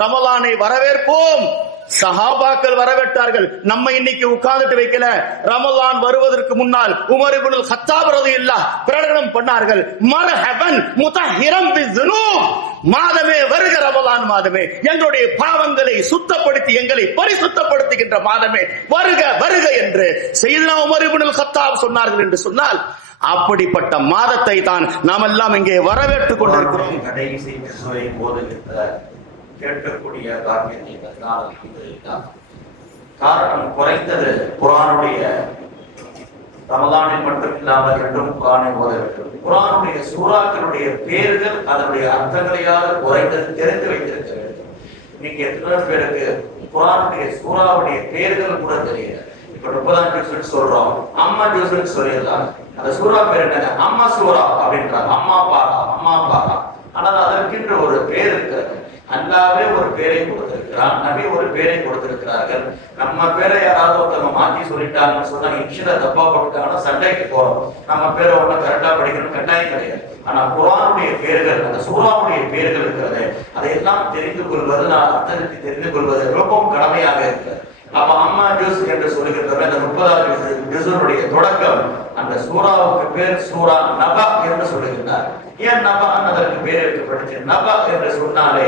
ரமலானை வரவேற்போம். சஹாபாக்கள் வரவேற்றார்கள். நம்ம இன்னைக்கு உட்கார்ந்துட்டு வைக்கல. ரமலான் வருவதற்கு முன்னால் உமர் இப்னுல் கத்தாப் ரலியல்லாஹு பிரகடனம் பண்ணார்கள், மர்ஹபன் முதஹிரம் பிஸ்ஸுனூப், மாதமே வருக, ரமலான் மாதமே, எங்களுடைய பாவங்களை சுத்தப்படுத்தி எங்களை பரிசுத்தப்படுத்துகின்ற மாதமே வருக வருக என்று சையதுனா உமர் இப்னுல் கத்தாப் சொன்னார்கள் என்று சொன்னால், அப்படிப்பட்ட மாதத்தை தான் நாம் எல்லாம் இங்கே வரவேற்றுக் கொண்டிருக்கிறோம். கேட்கக்கூடிய காரணம் குறைந்தது குர்ஆனுடைய ரமலானில் மட்டும் இல்லாமல் என்றும் குர்ஆனை ஓத வேண்டும். குர்ஆனுடைய சூறாக்களுடைய பேர்கள் அதனுடைய அர்த்தங்களையாவது குறைந்தது தெரிந்து வைத்திருக்க வேண்டும். இன்னைக்கு எத்தனை பேருக்கு குர்ஆனுடைய சூறாவுடைய பேர்கள் கூட தெரியல. இப்ப 30ஆம் ஜுஸ் சொல்றோம், அம்மா ஜுஸ் சொல்லிடலாம். அந்த சூறா பேர் என்னங்க? அம்மா சூறா அப்படின்றாங்க. அம்மா பாரா, அம்மா பாரா. ஆனால் அதற்கென்று ஒரு பேர் இருக்கிறது. அல்லாவே ஒரு பேரை கொடுத்திருக்கிறான், நபி ஒரு பேரை கொடுத்திருக்கிறார்கள். நம்ம பேரை யாராவது ஒருத்தவங்க மாற்றி சொல்லிட்டாங்கன்னு சொன்னா இன்ஷியலா தப்பா போட்டாங்கன்னா சண்டைக்கு போறோம். நம்ம பேரை ஒண்ணு கரெக்டா படிக்கணும் கட்டாயம் கிடையாது. ஆனா குர்ஆனுடைய பேர்கள், அந்த சூறாவுடைய பேர்கள் இருக்கிறது, அதையெல்லாம் தெரிந்து கொள்வது, நான் அர்த்தத்தை தெரிந்து கொள்வது ரொம்பவும் கடமையாக இருக்கிறது. அப்ப அம்மா ஜூஸ் என்று சொல்லுகின்ற அந்த 30ஆவது ஜுஸுடைய தொடக்கம், அந்த சூறாவுக்கு பேர் சூரா நபா என்று சொல்லுகின்றார். ஏன் நபா அதற்கு பேர் வைக்கப்பட்டுச்சு? நபா என்று சொன்னாலே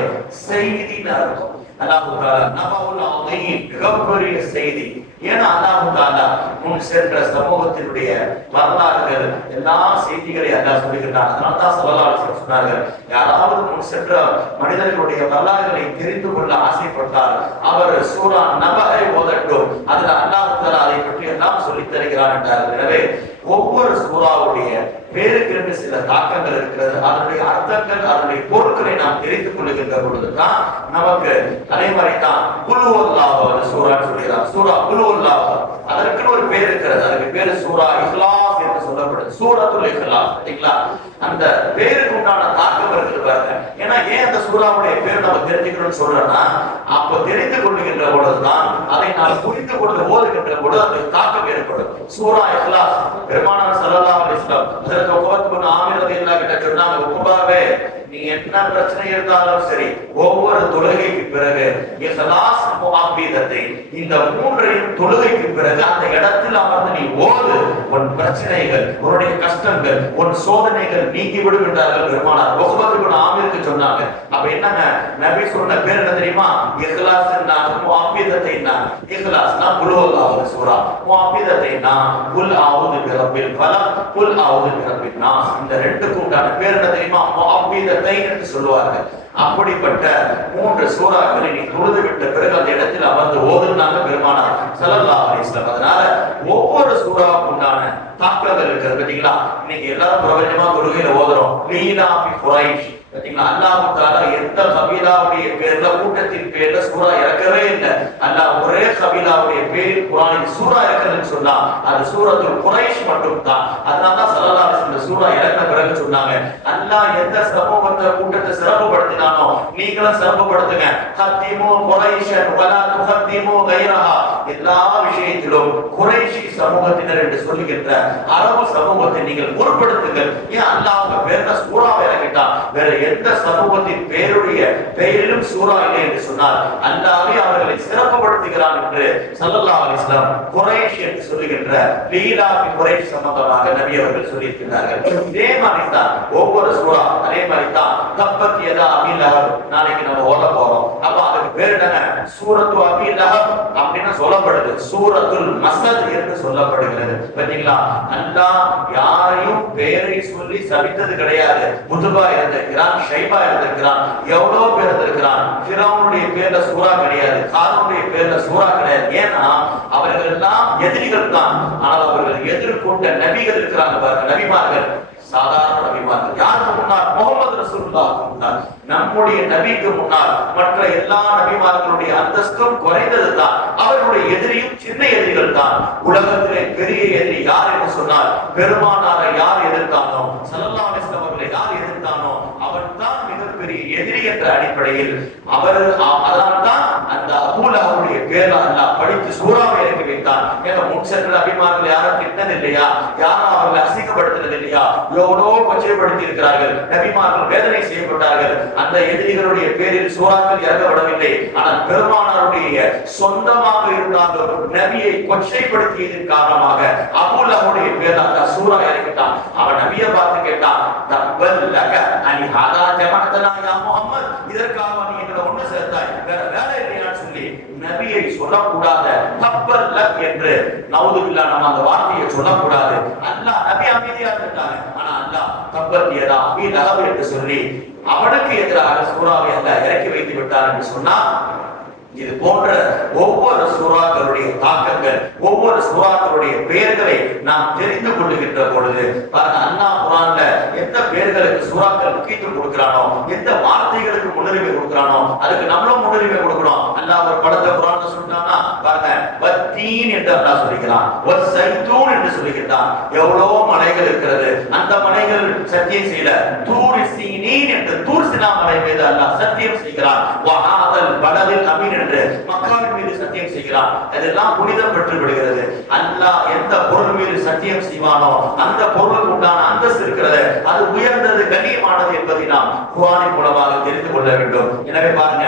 செய்தின்னு அர்த்தம். அல்லாஹ் தஆலா நபவுல் அதீம், மிகப்பெரிய செய்தி. ஏன்னா அல்லாஹ் தஆலா முன் சென்ற சமூகத்தினுடைய வரலாறுகள் எல்லா செய்திகளை அல்லாஹ் சொல்லுகிறார். அதனால தான் ஸல்லல்லாஹு அலைஹி வஸல்லம் சொன்னார்கள், யாராவது முன் சென்ற மனிதர்களுடைய வரலாறுகளை தெரிந்து கொள்ள ஆசைப்பட்டால் அவர் சூரா நபை ஓதட்டும். அதுல அல்லாஹ் தஆலா அதை பற்றி எல்லாம் சொல்லித் தருகிறார் என்றார்கள். எனவே ஒவ்வொரு சூறாவுடைய பேருக்கு சில தாக்கங்கள் இருக்கிறது. அதனுடைய அர்த்தங்கள், அதனுடைய பொருட்களை நாம் தெரிந்து கொள்ளுகின்ற பொழுதுதான் நமக்கு அதே மாதிரி தான் குல் ஹுவல்லாஹு சூரான்னு சொல்கிறார். சூரா குல் ஹுவல்லாஹு, அதற்கு ஒரு பேர் இருக்கிறது. அதுக்கு பேரு சூரா இக்லாஸ் என்று சொல்லப்படுது. சூரத்துல் இக்லாஸ். சரிங்களா? அந்த பேருக்கு உண்டான தாக்கம் இருக்குது பாருங்க. ஏன்னா ஏன் அந்த சூறாவுடைய பேர் நம்ம தெரிஞ்சுக்கணும்னு சொல்றோம்னா, அப்ப தெரிந்து கொள்ளுகின்ற பொழுதுதான் அதை நாம் புரிந்து கொண்டு ஓதுகின்ற பொழுது அந்த தாக்கம் ஏற்படும். சூரா இக்லாஸ் பெருமானார் ஸல்லல்லாஹு அலைஹி வஸல்லம் ஹஜ்ரத் உக்பத் பின் ஆமிர் ரலியல்லாஹு கிட்ட சொன்னாங்க, உக்பாவே, நீ என்ன பிரச்சனை இருந்தாலும் சரி, ஒவ்வொரு தொழுகைக்கு பிறகு இக்லாஸ் முஅவ்விதத்தை, இந்த மூன்றையும் தொழுகைக்கு பிறகு அந்த இடத்தில் அமர்ந்து நீ ஓது, உன் பிரச்சனைகள், உன்னுடைய கஷ்டங்கள், உன் சோதனைகள் நீங்கி விடும் என்றார்கள் பெருமானார். உக்பத் பின் ஆமிருக்கு சொன்னாங்க. அப்ப என்னங்க நபி சொன்ன பேர் என்ன தெரியுமா? இக்லாஸ்னா முஅவ்விதத்தைனா, இக்லாஸ்னா குல் ஹுவல்லாஹு சூரா, முஅவ்விதத்தைனா குல் அஊது பிரப்பில் ஃபலக், குல் அஊது பிரப்பின் நாஸ். இந்த ரெண்டுக்கு உண்டான பேர் என்ன தெரியுமா? முஅவ்விதத்தை என்று சொல்லுவார்கள். அப்படிப்பட்ட மூன்று சூறாக்களை நீ தொழுது விட்ட பிறகு அந்த இடத்தில் அமர்ந்து ஓதுனாங்க பெருமானார் ஸல்லல்லாஹு அலைஹி வஸல்லம். அதனால ஒவ்வொரு சூறாவுக்கு உண்டான தாக்கங்கள் இருக்கிறது. பாத்தீங்களா? இன்னைக்கு எல்லாரும் பிரபஞ்சமா தொழுகையில ஓதுறோம், லீலாஃபி குரைஷ். பாத்தீங்களா? அல்லாஹ் தஆலா எந்த கபீலாவுடைய பேர்ல, கூட்டத்தின் பேர்ல சூரா இறக்கவே இல்லை. அல்லாஹ் ஒரே கபீலாவுடைய பேர் குர்ஆனில் சூரா இறக்குதுன்னு சொன்னா அது சூரத்துல் குரைஷ் மட்டும் தான். அதனால தான் ஸல்லல்லாஹு அலைஹி வஸல்லம் சூரா இறக்கின பிறகு சொன்னாங்க, அல்லாஹ் எந்த சமூகத்தை கூட்டத்தை சிறப்புப்படுத்தினானோ நீங்களும் சிறப்புப்படுத்துங்க. ஹத்திமு குரைஷன் வலா துஹத்திமு கைரஹா. எல்லா விஷயத்திலும் குரைஷி சமூகத்தினர் என்று சொல்லுகின்ற அரபு சமூகத்தை நீங்கள் முற்படுத்துங்கள். ஏன் அல்லாஹ் பேர்ல சூறாவை இறக்கிட்டான்? வேற எந்த சமூகத்தின் பேருடைய பெயரிலும் சூரா இல்லை என்று சொன்னார். அல்லாஹ்வே அவர்களை சிறப்புப்படுத்துகிறான் என்று ஸல்லல்லாஹு அலைஹி வஸல்லம் குரைஷ் என்று சொல்லுகின்ற லீலாஃபி குரைஷ் சம்பந்தமாக நபி அவர்கள் சொல்லியிருக்கிறார்கள். இதே மாதிரி தான் ஒவ்வொரு சூரா, அதே மாதிரி தான் தப்பத் யதா அபீ லஹப் நாளைக்கு நம்ம ஓத போறோம். அப்ப அதுக்கு பேர் என்ன? சூரத்து அபீ லஹப் அப்படின்னு சொல்லப்படுது. சூரத்துல் மஸத் என்று சொல்லப்படுகிறது. பாத்தீங்களா? அல்லாஹ் யாரையும் பெயரை சொல்லி சபித்தது கிடையாது. முதுபா இருந்திருக்கிறான், ஷைபா இருந்திருக்கிறான், எவ்வளவு பேர் இருந்திருக்கிறான். ஃபிரௌனுடைய பேர்ல சூரா கிடையாது, காரூனுடைய பேர்ல சூரா கிடையாது. ஏன்னா அவர்கள் எல்லாம் எதிரிகள் தான். ஆனால் அவர்கள் எதிர்கொண்ட நபிகள் இருக்கிறாங்க பாருங்க, நபிமார்கள், சாதாரண நபிமார்கள். யாருக்கு முன்னால்? முஹம்மது ரசூலுல்லாஹ்வுக்கு முன்னால், நம்முடைய நபிக்கு முன்னால் மற்ற எல்லா நபிமார்களுடைய அந்தஸ்தும் குறைந்தது தான். அவர்களுடைய எதிரியும் சின்ன எதிரிகள் தான். உலகத்திலே பெரிய எதிரி யார் என்று சொன்னால், பெருமானாரை யார் எதிர்த்தானோ, ஸல்லல்லாஹு அலைஹி வஸல்லம் அவர்களை யார் எதிர்த்தானோ அவன் தான் மிகப்பெரிய எதிரி என்ற அடிப்படையில் அதனால்தான் அந்த அபூ லஹபுடைய பேரை அல்லாஹ் படித்து சூறாவை இறக்கி வைத்தான். முன் சென்ற நபிமார்கள் யாரும் திட்டது இல்லையா, யாரும் அவர்களை அசிங்கப்படுத்தினது இல்லையா, எவ்வளோ கொச்சைப்படுத்தி இருக்கிறார்கள், நபிமார்கள் வேதனை செய்யப்பட்டார்கள். அந்த எதிரிகளுடைய பேரில் சூறாக்கள் இறங்கப்படவில்லை. ஆனால் பெருமானாருடைய சொந்தமாக இருந்தாலும் நபியை கொச்சைப்படுத்தியதன் காரணமாக அபூ லஹபுடைய பேர்ல அல்லாஹ் சூரா இறக்கிட்டான். அவன் நபியை பார்த்து கேட்டான், தப்பல் லக அனி ஹாதா ஜமஅதனா யா முஹம்மத், இதற்காக நீ எங்களை ஒன்று சேர்த்தாய், வேற வேலை இல்லையான்னு சொல்லி நபியை சொல்லக்கூடாத தப்பல் லக் என்று நவுதுபில்லாஹ் நம்ம அந்த வார்த்தையை சொல்லக்கூடாது. அல்லாஹ் நபி அமைதியா இருந்துட்டாங்க. ஆனா அல்லாஹ் தப்பல் யதா அபீ லஹப் என்று சொல்லி அவனுக்கு எதிராக சூறாவை அல்லாஹ் இறக்கி வைத்து விட்டார் என்று சொன்னா, இது போன்ற ஒவ்வொரு சூறாக்களுடைய தாக்கங்கள், ஒவ்வொரு சூறாக்களுடைய பெயர்களை நாம் தெரிந்து கொள்ளுகின்ற பொழுது அல்லாஹ் குர்ஆன்ல எந்த பெயர்களுக்கு சூறாக்கள் முக்கியத்துவம் கொடுக்கிறானோ, எந்த வார்த்தைகளுக்கு முன்னுரிமை கொடுக்கிறானோ அதுக்கு நம்மளும் முன்னுரிமை கொடுக்கணும். அல்லாஹ் ஒரு படத்தை குர்ஆன்ல சொல்றானா பாருங்க, வத்தீன் என்று அல்லாஹ் சொல்கிறான், வஸைத்தூன் என்று சொல்கிறான். எவ்வளவு மலைகள் இருக்கிறது, அந்த மலைகள் சத்தியம் செய்யல. தூர் சீனீன் என்று தூர் சினா மலை மீது அல்லாஹ் சத்தியம் செய்கிறான். வஹாதல் பலதில் அமீன் என்று மக்காவின் மீது சத்தியம் செய்கிறான். அதெல்லாம் புனிதம் பெற்று விடுகிறது. அல்லாஹ் எந்த பொருள் மீது சத்தியம் செய்வானோ அந்த பொருளுக்கு உண்டான அந்தஸ்து இருக்கிறது, அது உயர்ந்தது, கண்ணியமானது என்பதை நாம் குர்ஆனின் மூலமாக தெரிந்து கொள்ள வேண்டும். எனவே பாருங்க,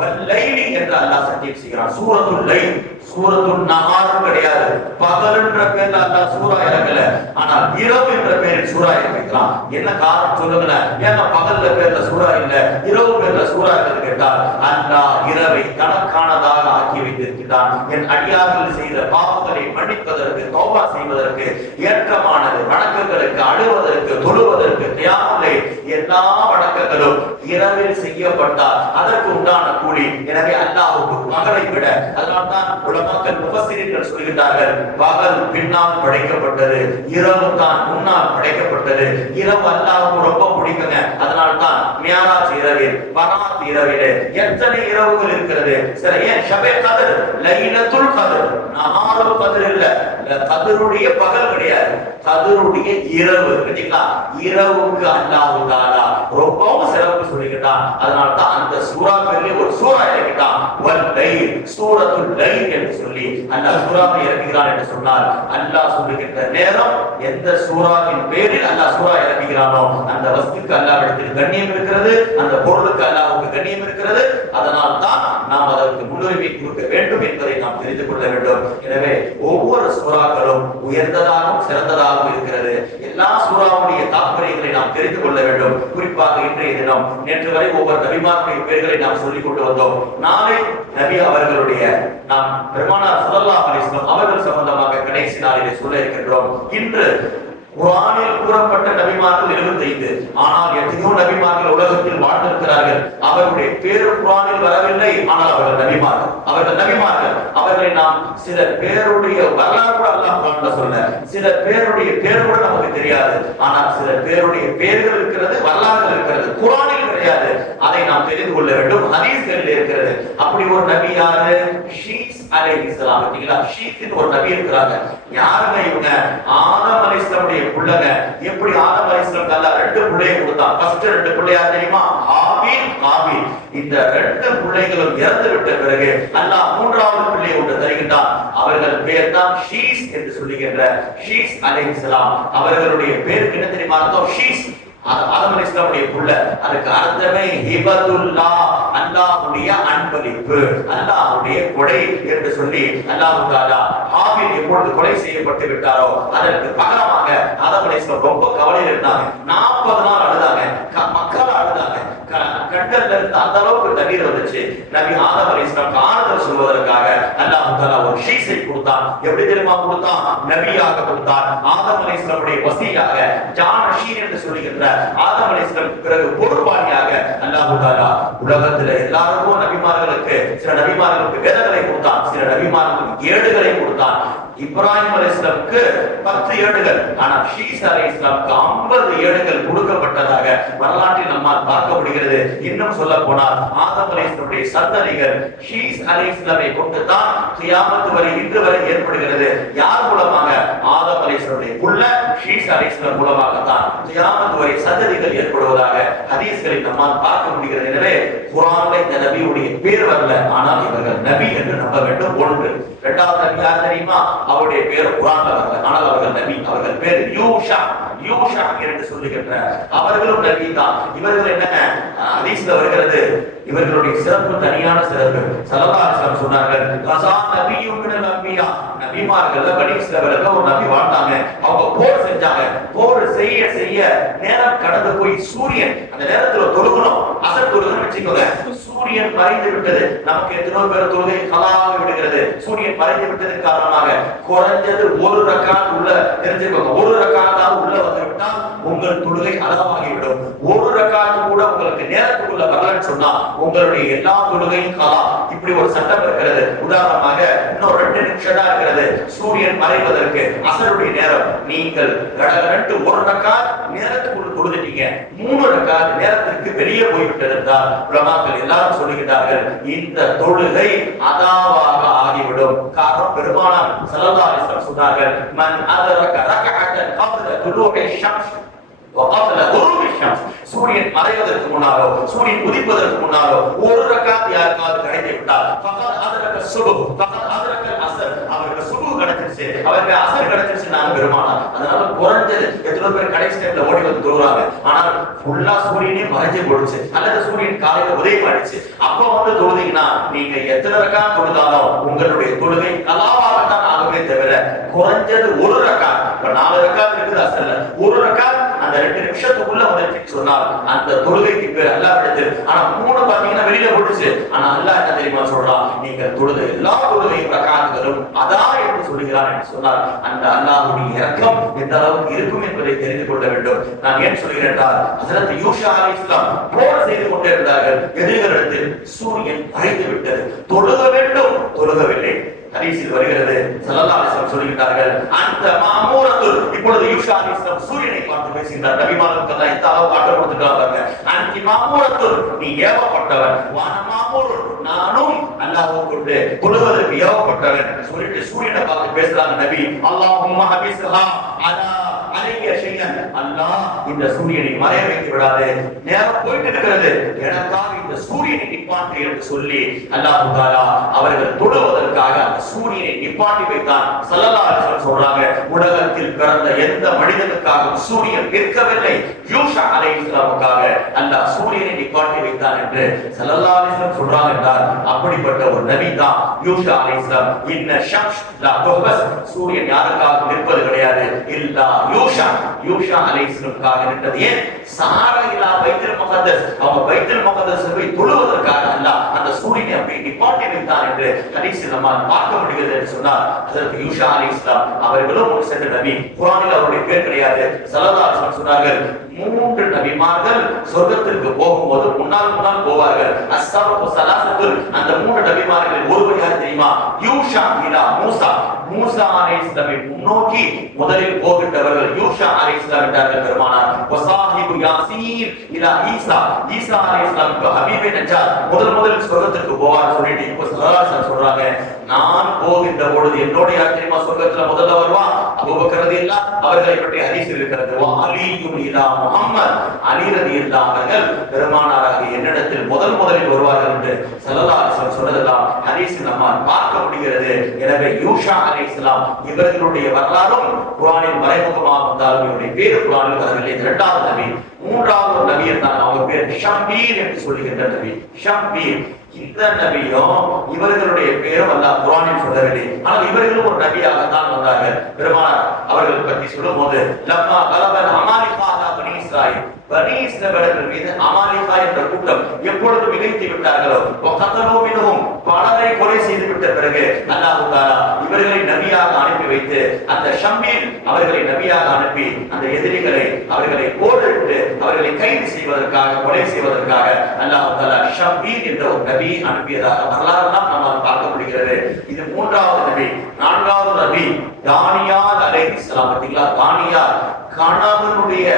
வல்லைலி என்று அல்லாஹ் சத்தியம் செய்கிறான். சூரத்துல் லைல், சூரத்துல் நஹார் கிடையாது. பகல் என்ற பேர்ல அல்லாஹ் சூரா இறக்கல, ஆனால் இரவு என்ற பேரில் சூரா இறக்கிறான். என்ன காரணம் சொல்லுங்க? ஏன்னா பகல்ல பேர்ல சூரா இல்ல, இரவு பேர்ல சூரா என்று கேட்டால் அல்லாஹ் இரவை தனக்கானதாக ஆக்கி வைத்திருக்கிறான். என் அடியார்கள் செய்த பாவங்களை மன்னிப்பதற்கு, தௌபா செய்வதற்கு, ஏற்றமானது வணக்கங்களுக்கு, அழுவதற்கு, தொழுவதற்கு, தியாகங்களை எல்லா வணக்கங்களும் இரவில் செய்யப்பட்டால் அதற்கு உண்டான கூலி. எனவே அல்லாஹ்வுக்கு பகலை விட, அதனால்தான் உலமாக்கள் முஃபஸ்ஸிரீன்கள் சொல்கிறார்கள், பகல் பின்னால் படைக்கப்பட்டது, இரவு தான் முன்னால் படைக்கப்பட்டது. இரவு அல்லாஹ்வுக்கு ரொம்ப பிடிக்குங்க. அதனால்தான் மியாராஜ் இரவில், பராத் இரவிலே எத்தனை இரவுகள் இருக்கிறது. சரி, ஏன் ஷபே கத்ர், லைலத்துல் கத்ர், நஹாருல் கத்ர் இல்ல, கத்ருடைய பகல் கிடையாது, கத்ருடைய இரவு. கேட்டீங்களா? இரவுக்கு அல்லாஹ் தஆலா ரொம்பவும் சிறப்பு சொல்லிட்டான். அதனால தான் அந்த சூறாக்களிலே ஒரு சூறா இறக்கிட்டான், வல் லைல், சூரத்துல் லைல் என்று சொல்லி அல்லாஹ் சூறாவை இறக்குகிறான் என்று சொன்னால், அல்லாஹ் சொல்லுகின்ற நேரம் எந்த சூறாவின் பேரில் அல்லாஹ் சூறா இறக்குகிறானோ அந்த வஸ்துக்கு அல்லாஹ்விடத்தில் கண்ணியம் இருக்கிறது, அந்த பொருளுக்கு அல்லாஹ்வுக்கு கண்ணியம் இருக்கிறது. அதனால் தான் நாம் அதற்கு முன்னுரிமை கொடுக்க வேண்டும் என்பதை நாம் தெரிந்து கொள்ள வேண்டும். எனவே ஒவ்வொரு சூறாக்களும் உயர்ந்ததாகவும் சிறந்ததாகவும் இருக்கிறது. எல்லா சூறாவுடைய தாற்பயங்களை நாம் தெரிந்து கொள்ள வேண்டும். குறிப்பாக இன்றைய தினம், நேற்று வரை ஒவ்வொரு நபிமார்களுடைய பெயர்களை நாம் சொல்லிக் கொண்டு வந்தோம். நாளை நபி அவர்களுடைய, நாம் பெருமானார் ஸல்லல்லாஹு அலைஹி வஸல்லம் அவர்கள் சம்பந்தமாக கடைசி நாளிலே சொல்ல இருக்கின்றோம். இன்று குர்ஆனில் கூறப்பட்ட நபிமார்கள் 75, ஆனால் எத்தனையோ நபிமார்கள் உலகத்தில் வாழ்ந்திருக்கிறார்கள். அவருடைய பேர் குர்ஆனில் வரவில்லை, ஆனால் அவர்கள் நபிமார்கள். அவர்களை நாம் சில பேருடைய வரலாறு கூட அல்லாஹ் குர்ஆன்ல சொல்ல, சில பேருடைய பேர் கூட நமக்கு தெரியாது. ஆனால் சில பேருடைய பேர்கள் இருக்கிறது, வரலாறுகள் இருக்கிறது, குர்ஆனில் கிடையாது. அதை நாம் தெரிந்து கொள்ள வேண்டும். ஹதீஸ்களில் இருக்கிறது. அப்படி ஒரு நபி யாரு? ஷீஸ் அலைஹிஸ்ஸலாம். ஷீஸ் ஒரு நபி இருக்கிறாங்க. யாருங்க இவங்க? ஆதம் அலைஹிஸ்ஸலாமுடைய புள்ளங்க. எப்படி ஆதம் அலைஹிஸ்ஸலாம் அல்லாஹ் 2 பிள்ளையை கொடுத்தான். ஃபர்ஸ்ட் 2 பிள்ளை யார் தெரியுமா? ஹாபீல், காபீல். இந்த 2 பிள்ளைகளும் இறந்து விட்ட பிறகு அல்லாஹ் 3வது பிள்ளையை ஒன்று தருகின்றான். அவர்கள் பேர் தான் ஷீஸ் என்று சொல்லுகின்ற ஷீஸ் அலைஹிஸ்ஸலாம். அவர்களுடைய பேருக்கு என்ன தெரியுமா அர்த்தம்? ஷீஸ், ஆதம் அலைஹிஸ்ஸலாமுடைய புள்ள. அதுக்கு அர்த்தமே ஹிபத்துல்லாஹ், அல்லாஹ்வுடைய அன்பளிப்பு, அல்லாஹ்வுடைய கொடை என்று சொல்லி அல்லாஹ் தஆலா ஹாபீல் எப்பொழுது கொலை செய்யப்பட்டு விட்டாரோ அதற்கு பகரமாக ஆதம் அலைஹிஸ்ஸலாம் ரொம்ப கவலையில் இருந்தாங்க. 40 நாள் அழுதாங்க, மக்கள் அழுதாங்க. கண்டல்ல இருந்து அந்த அளவுக்கு தண்ணீர் வந்துச்சு. நபி ஆதம் அலைஹிஸ்ஸலாம் ஆறுதல் சொல்வதற்காக அல்லாஹ் தஆலா ஒரு ஷீஸை கொடுத்தான். எப்படி தெரியுமா கொடுத்தான்? நபியாக கொடுத்தான். ஆதம் அலைஹிஸ்ஸலாமுடைய வசியாக ஜானஷீன் என்று சொல்லுகின்ற ஆதம் அலைஹிஸ்ஸலாம் பிறகு பொறுப்பாளியாக அல்லாஹ் தஆலா உலகத்தில் எல்லாருக்கும் நபிமார்களுக்கு, சில நபிமார்களுக்கு வேதங்களை கொடுத்தான், சில நபிமார்களுக்கு ஏடுகளை கொடுத்தான். இப்ராஹிம் அலைஹிஸ்ஸலாமுக்கு 10 ஏடுகள், ஆனால் ஷீஸ் அலைஹிஸ்ஸலாமுக்கு 50 ஏடுகள் கொடுக்கப்பட்டதாக வரலாற்றில் நம்மால் பார்க்க முடிகிறது. இன்னும் சொல்ல போனால் ஆதம் அலைஹிஸ்ஸலாமுடைய சந்ததிகள் ஷீஸ் அலைஹிஸ்ஸலாமை கொண்டு தான் கியாமத் வரை இன்று வரை ஏற்படுகிறது. யார் மூலமாக? ஆதம் அலைஹிஸ்ஸலாமுடைய புள்ள ஷீஸ் அலைஹிஸ்ஸலாம் மூலமாக தான் கியாமத் வரை சந்ததிகள் ஏற்படுவதாக ஹதீஸ்களில் நம்மால் பார்க்க முடிகிறது. எனவே குர்ஆனில் இந்த நபியுடைய பேர் வரல, ஆனால் இவர்கள் நபி என்று நம்ப வேண்டும். ஒன்று. இரண்டாவது நபி யார் தெரியுமா? அவருடைய பேர் குர்ஆன்ல வரல, ஆனால் அவர்கள் நபி. அவர்கள் பேர் யூஷா என்று சொல்லுகின்ற அவர்களும் நபி தான். இவர்கள் என்ன ஹதீஸ்ல வருகிறது, இவர்களுடைய சிறப்பு தனியான சிறப்பு. ஸல்லல்லாஹு அலைஹி வஸல்லம் சொன்னார்கள், கஸா நபியுன் மினல் அன்பியா, நபிமார்கள் பனி இஸ்ரவேல்ல ஒரு நபி வாழ்ந்தாங்க. அவங்க போர் செஞ்சாங்க. போர் செய்ய செய்ய நேரம் கடந்து போய் சூரியன், அந்த நேரத்துல தொழுகணும், அசர் தொழுகணும் வச்சுக்கோங்க, சூரியன் மறைந்து விட்டது. நமக்கு எத்தனோ பேர் தொழுகை கலாவாக விடுகிறது. சூரியன் மறைந்து விட்டதன் காரணமாக குறைஞ்சது ஒரு ரக்காத் உள்ள தெரிஞ்சுக்கோங்க, ஒரு ரக்காத்தாவது உள்ள வந்து விட்டால் உங்கள் தொழுகை அழகாகிவிடும். ஒரு ரக்காத் கூட உங்களுக்கு நேரத்துக்குள்ள வரலன்னு சொன்னா உங்களுடைய எல்லா தொழுகையும் கலா. இப்படி ஒரு சட்டம் இருக்கிறது. உதாரணமாக இன்னும் 2 நிமிஷம் தான் இருக்கிறது சூரியன் மறைவதற்கு, அசருடைய நேரம். நீங்கள் கடகரண்டு ஒரு ரக்காத் நேரத்துக்குள்ள தொழுதுட்டீங்க, 3 ரக்காத் நேரத்திற்கு வெளியே போய்விட்டது என்றால் உலமாக்கள் எல்லாரும் சொல்லுகிறார்கள், இந்த தொழுகை அதாவாக ஆகிவிடும். காரணம் பெருமானார் ஸல்லல்லாஹு அலைஹி வஸல்லம் சொன்னார்கள், மன் அதரக ரக்அத்தன் கப்ல துலூஇ ஷம்ஸ் வகப்ல குரூபி ஷம்ஸ், சூரியன் மறைவதற்கு முன்னாலோ சூரியன் உதிப்பதற்கு முன்னாலோ ஒரு ரக்காத் யாருக்காவது கிடைத்து விட்டால் ஃபகத் அதரக சுபஹ் ஃபகத் அதரக அஸ்ர், அவருக்கு சுபஹ் கிடைச்சிருச்சு, அவருக்கு அஸ்ர் கிடைச்சிருச்சு நாங்க பெருமானார். அதனால குறைஞ்சது எத்தனை பேர் கடைசி டைம்ல ஓடி வந்து தொழுறாங்க, ஆனால் ஃபுல்லா சூரியனே மறைஞ்சு போடுச்சு அல்லது சூரியன் காலையில உதயம் ஆயிடுச்சு, அப்ப வந்து தொழுதீங்கன்னா நீங்க எத்தனை ரக்காத் தொழுதாலும் உங்களுடைய தொழுகை கலாவாகத்தான் ஆகவே தவிர குறைஞ்சது ஒரு ரக்காத். இப்ப 4 ரக்காத் இருக்குது அசல்ல, ஒரு ரக்காத் அந்த 2 நிமிஷத்துக்குள்ள வந்து சொன்னால் அந்த தொழுகைக்கு பேர் அல்லாஹ்விடத்தில். ஆனா 3 பாத்தீங்கன்னா வெளியில போட்டுச்சு. ஆனா அல்லாஹ் என்ன தெரியுமா சொல்றான், நீங்க தொழுது எல்லா தொழுகையும் ரக்காத்துகளும் அதான் என்று சொல்கிறான் என்று சொன்னால் அந்த அல்லாஹ்வுடைய இரக்கம் எந்த அளவுக்கு இருக்கும் என்பதை தெரிந்து கொள்ள வேண்டும். நான் ஏன் சொல்கிறேன் என்றால், ஹஜ்ரத் யூஷா அலைஹிஸ்ஸலாம் போர் செய்து கொண்டே இருந்தார்கள். எதிரிகளிடத்தில் சூரியன் மறைந்து விட்டது. தொழுக வேண்டும், தொழுகவில்லை. ஹதீஸில் வருகிறது, ஸல்லல்லாஹு அலைஹி வஸல்லம் சொல்கிறார்கள், அந்த மாமூரத்துல். இப்பொழுது யூஷா அலைஹிஸ்ஸலாம் சூரியனை பார்த்து பேசுகிறார். நபிமார்களுக்கு எல்லாம் இந்த அளவு காட்ட கொடுத்துட்டாங்க. அந்த மாமூரத்துல், நீ ஏவப்பட்டவன், வான மாமூர், நானும் அல்லாஹ்வை கொண்டு தொழுவதற்கு ஏவப்பட்டவன் சொல்லிட்டு சூரியனை பார்த்து பேசுறாங்க நபி. அல்லாஹும்ம ஹபிஸ்ஹா அலா அலைய ஷையன், அல்லாஹ் இந்த சூரியனை மறைய வைத்து விடாதே, நேரம் போயிட்டு இருக்கிறது, எனக்காக இந்த சூரியனை நிப்பாட்டு என்று சொல்லி அல்லாஹ் தஆலா அவர்கள் தொழுவதற்காக அந்த சூரியனை நிப்பாட்டி வைத்தான். ஸல்லல்லாஹு அலைஹி வஸல்லம் சொல்றாங்க, உலகத்தில் பிறந்த எந்த மனிதனுக்காகவும் சூரியன் நிற்கவில்லை, யூஷா அலைஹிஸ்ஸலாமுக்காக அல்லாஹ் சூரியனை நிப்பாட்டி வைத்தான் என்று ஸல்லல்லாஹு அலைஹி வஸல்லம் சொல்றாங்க என்றால் அப்படிப்பட்ட ஒரு நபி தான் யூஷா அலைஹிஸ்ஸலாம். இன்ன ஷம்ஸ் லா துஹ்பஸ், சூரியன் யாருக்காக நிற்பது கிடையாது, இல்லா யூஷா அலைஹிஸ்ஸலாமுக்காக நின்றது. ஏன்? சாரா இலா பைத்துல் முகத்தஸ், அவங்க பைத்துல் முகத்தஸை போய் தொழுவதற்காக அல்லாஹ் அந்த சூரியனை அப்படி நிப்பாட்டி வைத்தான் என்று ஹதீஸில் நம்ம பார்க்க முடிகிறது என்று சொன்னார். அதற்கு யூஷா அலைஹிஸ்ஸலாம் அவர்களும் ஒரு சென்ற நபி. குர்ஆனில் அவருடைய பேர் கிடையாது. ஸல்லல்லாஹு அலைஹி வஸல்லம் சொன்னார்கள், 3 நபிமார்கள் சொர்க்கத்திற்கு போகும்போது முன்னால் போவார்கள். அஸ்ஸாபு ஸலாஸத்துல், அந்த 3 நபிமார்கள் ஒருவர் யார் தெரியுமா? யூஷா இலா மூசா, மூசா அலைஹிஸ்ஸலாமை முன்னோக்கி முதலில் போகின்றவர்கள் யூஷா அலைஹிஸ்ஸலாம் என்றார்கள் பெருமானார். வஸாஹிபு யாசீன் இலா ஈசா, ஈசா அலைஹிஸ்ஸலாமுக்கு ஹபீபே நஜாத் முதல் சொர்க்கத்திற்கு போவார் சொல்லிட்டு இப்போ ஸல்லல்லாஹு அலைஹி வஸல்லம் சொல்றாங்க, நான் போகின்ற பொழுது என்னோட யார் தெரியுமா சொர்க்கத்துல முதல்ல வருவான்? அபூபக்கர் ரலியல்லாஹு அவர்களை பற்றி ஹதீஸ் இருக்கிறது. வ அலியுன் இலா முஹம்மத், அலி ரலியல்லாஹு அவர்கள் பெருமானாராக என்னிடத்தில் முதலில் வருவார்கள் என்று ஸல்லல்லாஹு அலைஹி வஸல்லம் சொன்னதெல்லாம் ஹதீஸில் நம்ம பார்க்க முடிகிறது. எனவே யூஷா அலைஹிஸ்ஸலாம் இவர்களுடைய வரலாறும் குர்ஆனில் மறைமுகமாக வந்தாலும் இவருடைய பேர் குர்ஆனில் வரவில்லை. 2வது நபி. 3வது நபி தான் அவர் பேர் ஷம்பீர் என்று சொல்லுகின்ற நபி. ஷம்பீர் இந்த நபியும் இவர்களுடைய பேரும் அல்லாஹ் குர்ஆனில் சொல்லவில்லை. ஆனால் இவர்களும் ஒரு நபியாகத்தான் வந்தார்கள். பெருமானார் அவர்கள் பற்றி சொல்லும் போது, லம்மா கலபல் அமாலிகா அலா பனி இஸ்ராயில், பனி இஸ்ரவேலர்கள் மீது அமாலிகா என்ற கூட்டம் எப்பொழுது மிகைத்து விட்டார்களோ, வகதலு மின்ஹும், பலரை கொலை செய்து விட்ட பிறகு அல்லாஹ் தஆலா இவர்களை நபியாக அனுப்பி வைத்து அந்த ஷம்மீல் அவர்களை நபியாக அனுப்பி அந்த எதிரிகளை அவர்களை போரிட்டு அவர்களை கைது செய்வதற்காக கொலை செய்வதற்காக அல்லாஹ் தஆலா ஷம்மீல் என்ற ஒரு நபி அனுப்பியதாக வரலாறுலாம் நம்ம பார்க்க முடிகிறது. இது 3வது நபி. 4வது நபி தானியால் அலைஹிஸ்ஸலாம். தானியால் கணவனுடைய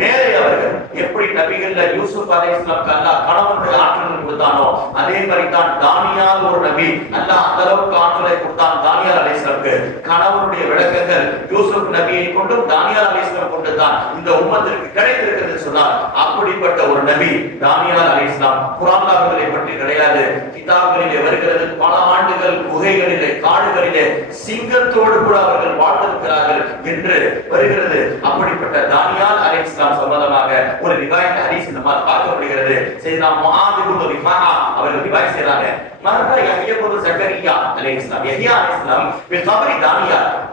மேலே அவர்கள் எப்படி நபிகள்ல யூசுப் அலைஹிஸ்ஸலாம் அல்லாஹ் கணவனுடைய ஆற்றல் கொடுத்தானோ அதே மாதிரி தான் தானியால் ஒரு நபி. அல்லாஹ் அந்த அளவுக்கு ஆற்றலை கொடுத்தான் தானியால் அலைஹிஸ்ஸலாமுக்கு. கணவனுடைய விளக்கங்கள் யூசுப் நபியை கொண்டும் தானியால் அலைஹிஸ்ஸலாம் கொண்டு தான் இந்த உம்மத்திற்கு கிடைத்திருக்கிறது சொன்னார். அப்படிப்பட்ட ஒரு நபி தானியால் அலைஹிஸ்ஸலாம். குர்ஆன்ல அவர்களை பற்றி கிடையாது, கிதாபுகளிலே வருகிறது. பல ஆண்டுகள் குகைகளிலே காடுகளிலே சிங்கத்தோடு கூட அவர்கள் வாழ்ந்திருக்கிறார்கள் என்று வருகிறது. அப்படிப்பட்ட தானியால் அலைஹிஸ்ஸலாம் சம்பந்தமாக ஒரு ரிவாயத் ஹதீஸ் நம்ம பார்க்க முடிகிறது. சையதுனா முஆத் இப்னு ரிஃபாஆ அவர்கள் ரிவாயத் செய்றாங்க. மர்ர யஹ்யா இப்னு ஜக்கரியா அலைஹிஸ்ஸலாம் யஹ்யா அலைஹிஸ்ஸலாம் பில் கபரி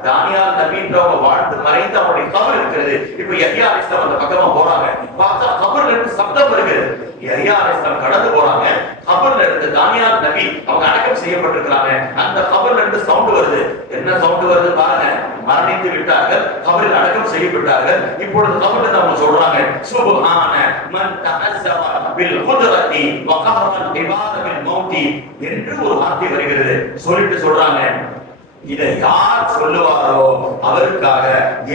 தானியால் நபின்றவங்க வாழ்ந்து மறைந்த அவருடைய கபர் இருக்கிறது. இப்போ யஹ்யா அலைஹிஸ்ஸலாம் அந்த பக்கமா போறாங்க. பார்த்தா கபர்ல இருந்து சப்தம் வருகிறது. யஹ்யா அலைஹிஸ்ஸலாம் கடந்து போறாங்க. கபர்ல இருந்து தானியால் நபி அவங்க அடக்கம் செய்யப்பட்டிருக்கிறாங்க. அந்த கபர்ல இருந்து சவுண்ட் வருது. என்ன சவுண்ட் வருது பாருங்க. மரணித்து விட்டார்கள், கபரில் அடக்கம் செய்யப்பட்டார்கள். இப்பொழுது கபர்ல அவங்க சொல்றாங்க சுப்ஹான மன் தஅஸ்ஸப பில் குத்ரத்தி வ கஹரல் இபாத பில் மௌத்தி என்று ஒரு வார்த்தை வருகிறது. சொல்லிட்டு சொல்றாங்க, இதை யார் சொல்லுவாரோ அவருக்காக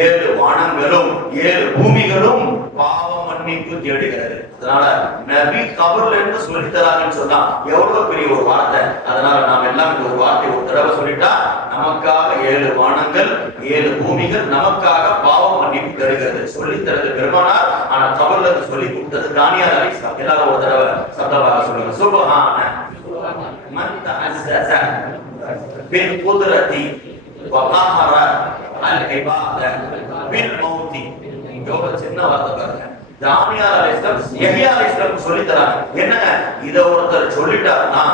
7 வானங்களும் 7 பூமிகளும் பாவ மன்னிப்பு தேடுகிறது. அதனால நபி கபர்ல இருந்து சொல்லி தராங்கன்னு சொன்னா எவ்வளவு பெரிய ஒரு வார்த்தை. அதனால நாம் எல்லாம் இந்த ஒரு வார்த்தை ஒரு தடவை சொல்லிட்டா நமக்காக 7 வானங்கள் 7 பூமிகள் நமக்காக பாவ மன்னிப்பு தருகிறது. சொல்லி தரது பெருமானார், ஆனா கபர்ல இருந்து சொல்லி கொடுத்தது தானியால் அலைஹிஸ்ஸலாம். எல்லாரும் ஒரு தடவை சப்தமாக சொல்லுங்க. சுப்ஹான மன் தஅஸ்ஸஸ பில் குத்ரத்தி வ கஹர அல் இபாத பில் மௌத்தி. எவ்வளவு சின்ன வார்த்தை பாருங்க. தானியால் அலைஹிஸ்ஸலாம் யஹ்யா அலைஹிஸ்ஸலாம் சொல்லி தராங்க. என்ன இத ஒருத்தர் சொல்லிட்டாருன்னா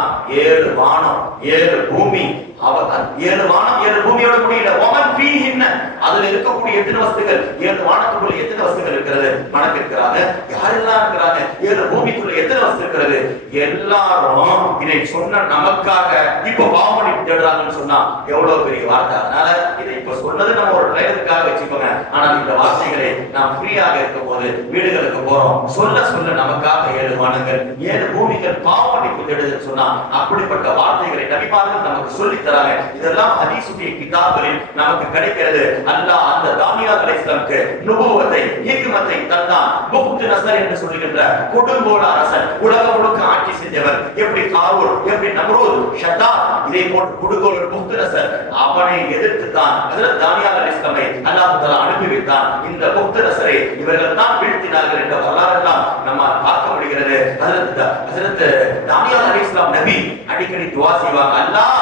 7 வானம் 7 பூமி, அவர் 7 வானம் 7 பூமியோட முடியல. ஒமன் ஃபீஹின்ன அதுல இருக்கக்கூடிய எத்தனை வஸ்துகள், 7 வானத்துக்குள்ள எத்தனை வஸ்துகள் இருக்கிறது, மணக்கு இருக்கிறாங்க, யாரெல்லாம் இருக்கிறாங்க, 7 பூமிக்குள்ள எத்தனை வஸ்து இருக்கிறது, எல்லாரும் இதை சொன்ன நமக்காக இப்ப பாவமணி தேடுறாங்கன்னு சொன்னா எவ்வளவு பெரிய வார்த்தை. அதனால இதை இப்ப சொன்னது நம்ம ஒரு ட்ரையலுக்காக வச்சுக்கோங்க. ஆனால் இந்த வார்த்தைகளை நாம் ஃப்ரீயாக இருக்கும் போது வீடுகளுக்கு போறோம், சொல்ல சொல்ல நமக்காக 7 வானங்கள் 7 பூமிகள் பாவமன்னிப்பு தேடுதுன்னு சொன்னா அப்படிப்பட்ட வார்த்தைகளை நபிமார்கள் நமக்கு சொல்லி தராங்க. இதெல்லாம் ஹதீஸுடைய கிதாபுகளில் நமக்கு கிடைக்கிறது. அல்லாஹ் அந்த தானியால் அலைஹிஸ்ஸலாமுக்கு நுபுவத்தை ஹிக்மத்தை தந்தான். புக்து நஸர் என்று சொல்லுகின்ற கொடுங்கோல் அரசன், உலகம் முழுக்க ஆட்சி செஞ்சவர். எப்படி காரூன், எப்படி நம்ரூத், ஷத்தாத், இதே போன்று கொடுங்கோல் புக்து நஸர் அவனை எதிர்த்து தான் ஹஜ்ரத் தானியால் அலைஹிஸ்ஸலாமை அல்லாஹ் தஆலா அனுப்பி வைத்தான். இந்த புக்து நஸரை இவர்கள் தான் வீழ்த்தினார்கள் என்ற வரலாறெல்லாம் நம்ம பார்க்க முடிகிறது. ஹஜ்ரத் தானியால் அலைஹிஸ்ஸலாம் நபி அடிக்கடி துஆ செய்வாங்க. அல்லாஹ்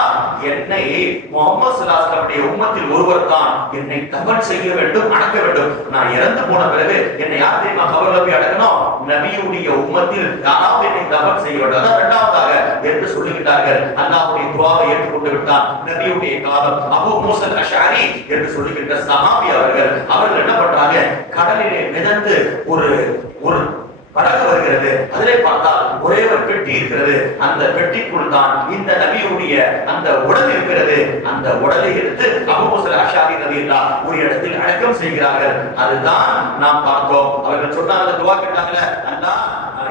என்னை முஹம்மது ஸல்லல்லாஹு அலைஹி வஸல்லம் உம்மத்தில் ஒருவர் தான் என்னை தஃபன் செய்ய வேண்டும், அடக்க வேண்டும். நான் இறந்து போன பிறகு என்னை யார் தெரியுமா கபர்ல போய் அடக்கணும்? நபியுடைய உம்மத்தில் யாராவது என்னை தஃபன் செய்ய வேண்டும். அதான் இரண்டாவதாக என்று சொல்லுகிறார்கள். அல்லாஹ்வுடைய துஆவை ஏற்றுக்கொண்டு விட்டான். நபியுடைய காலம் அபூ மூஸா அஷ்அரி என்று சொல்லுகின்ற சஹாபி அவர்கள் என்ன பண்றாங்க? கடலிலே மிதந்து ஒரு படகு வருகிறது. அதிலே பார்த்தால் ஒரே ஒரு பெட்டி இருக்கிறது. அந்த பெட்டிக்குள் தான் இந்த நபியுடைய அந்த உடல் இருக்கிறது. அந்த உடலை எடுத்து அபூ மூஸா அஷ்அரி ரலியல்லாஹு ஒரு இடத்தில் அடக்கம் செய்கிறார்கள். அதுதான் நாம் பார்த்தோம். அவர்கள் சொன்னாங்க, துஆ கேட்டாங்கல, அல்லாஹ்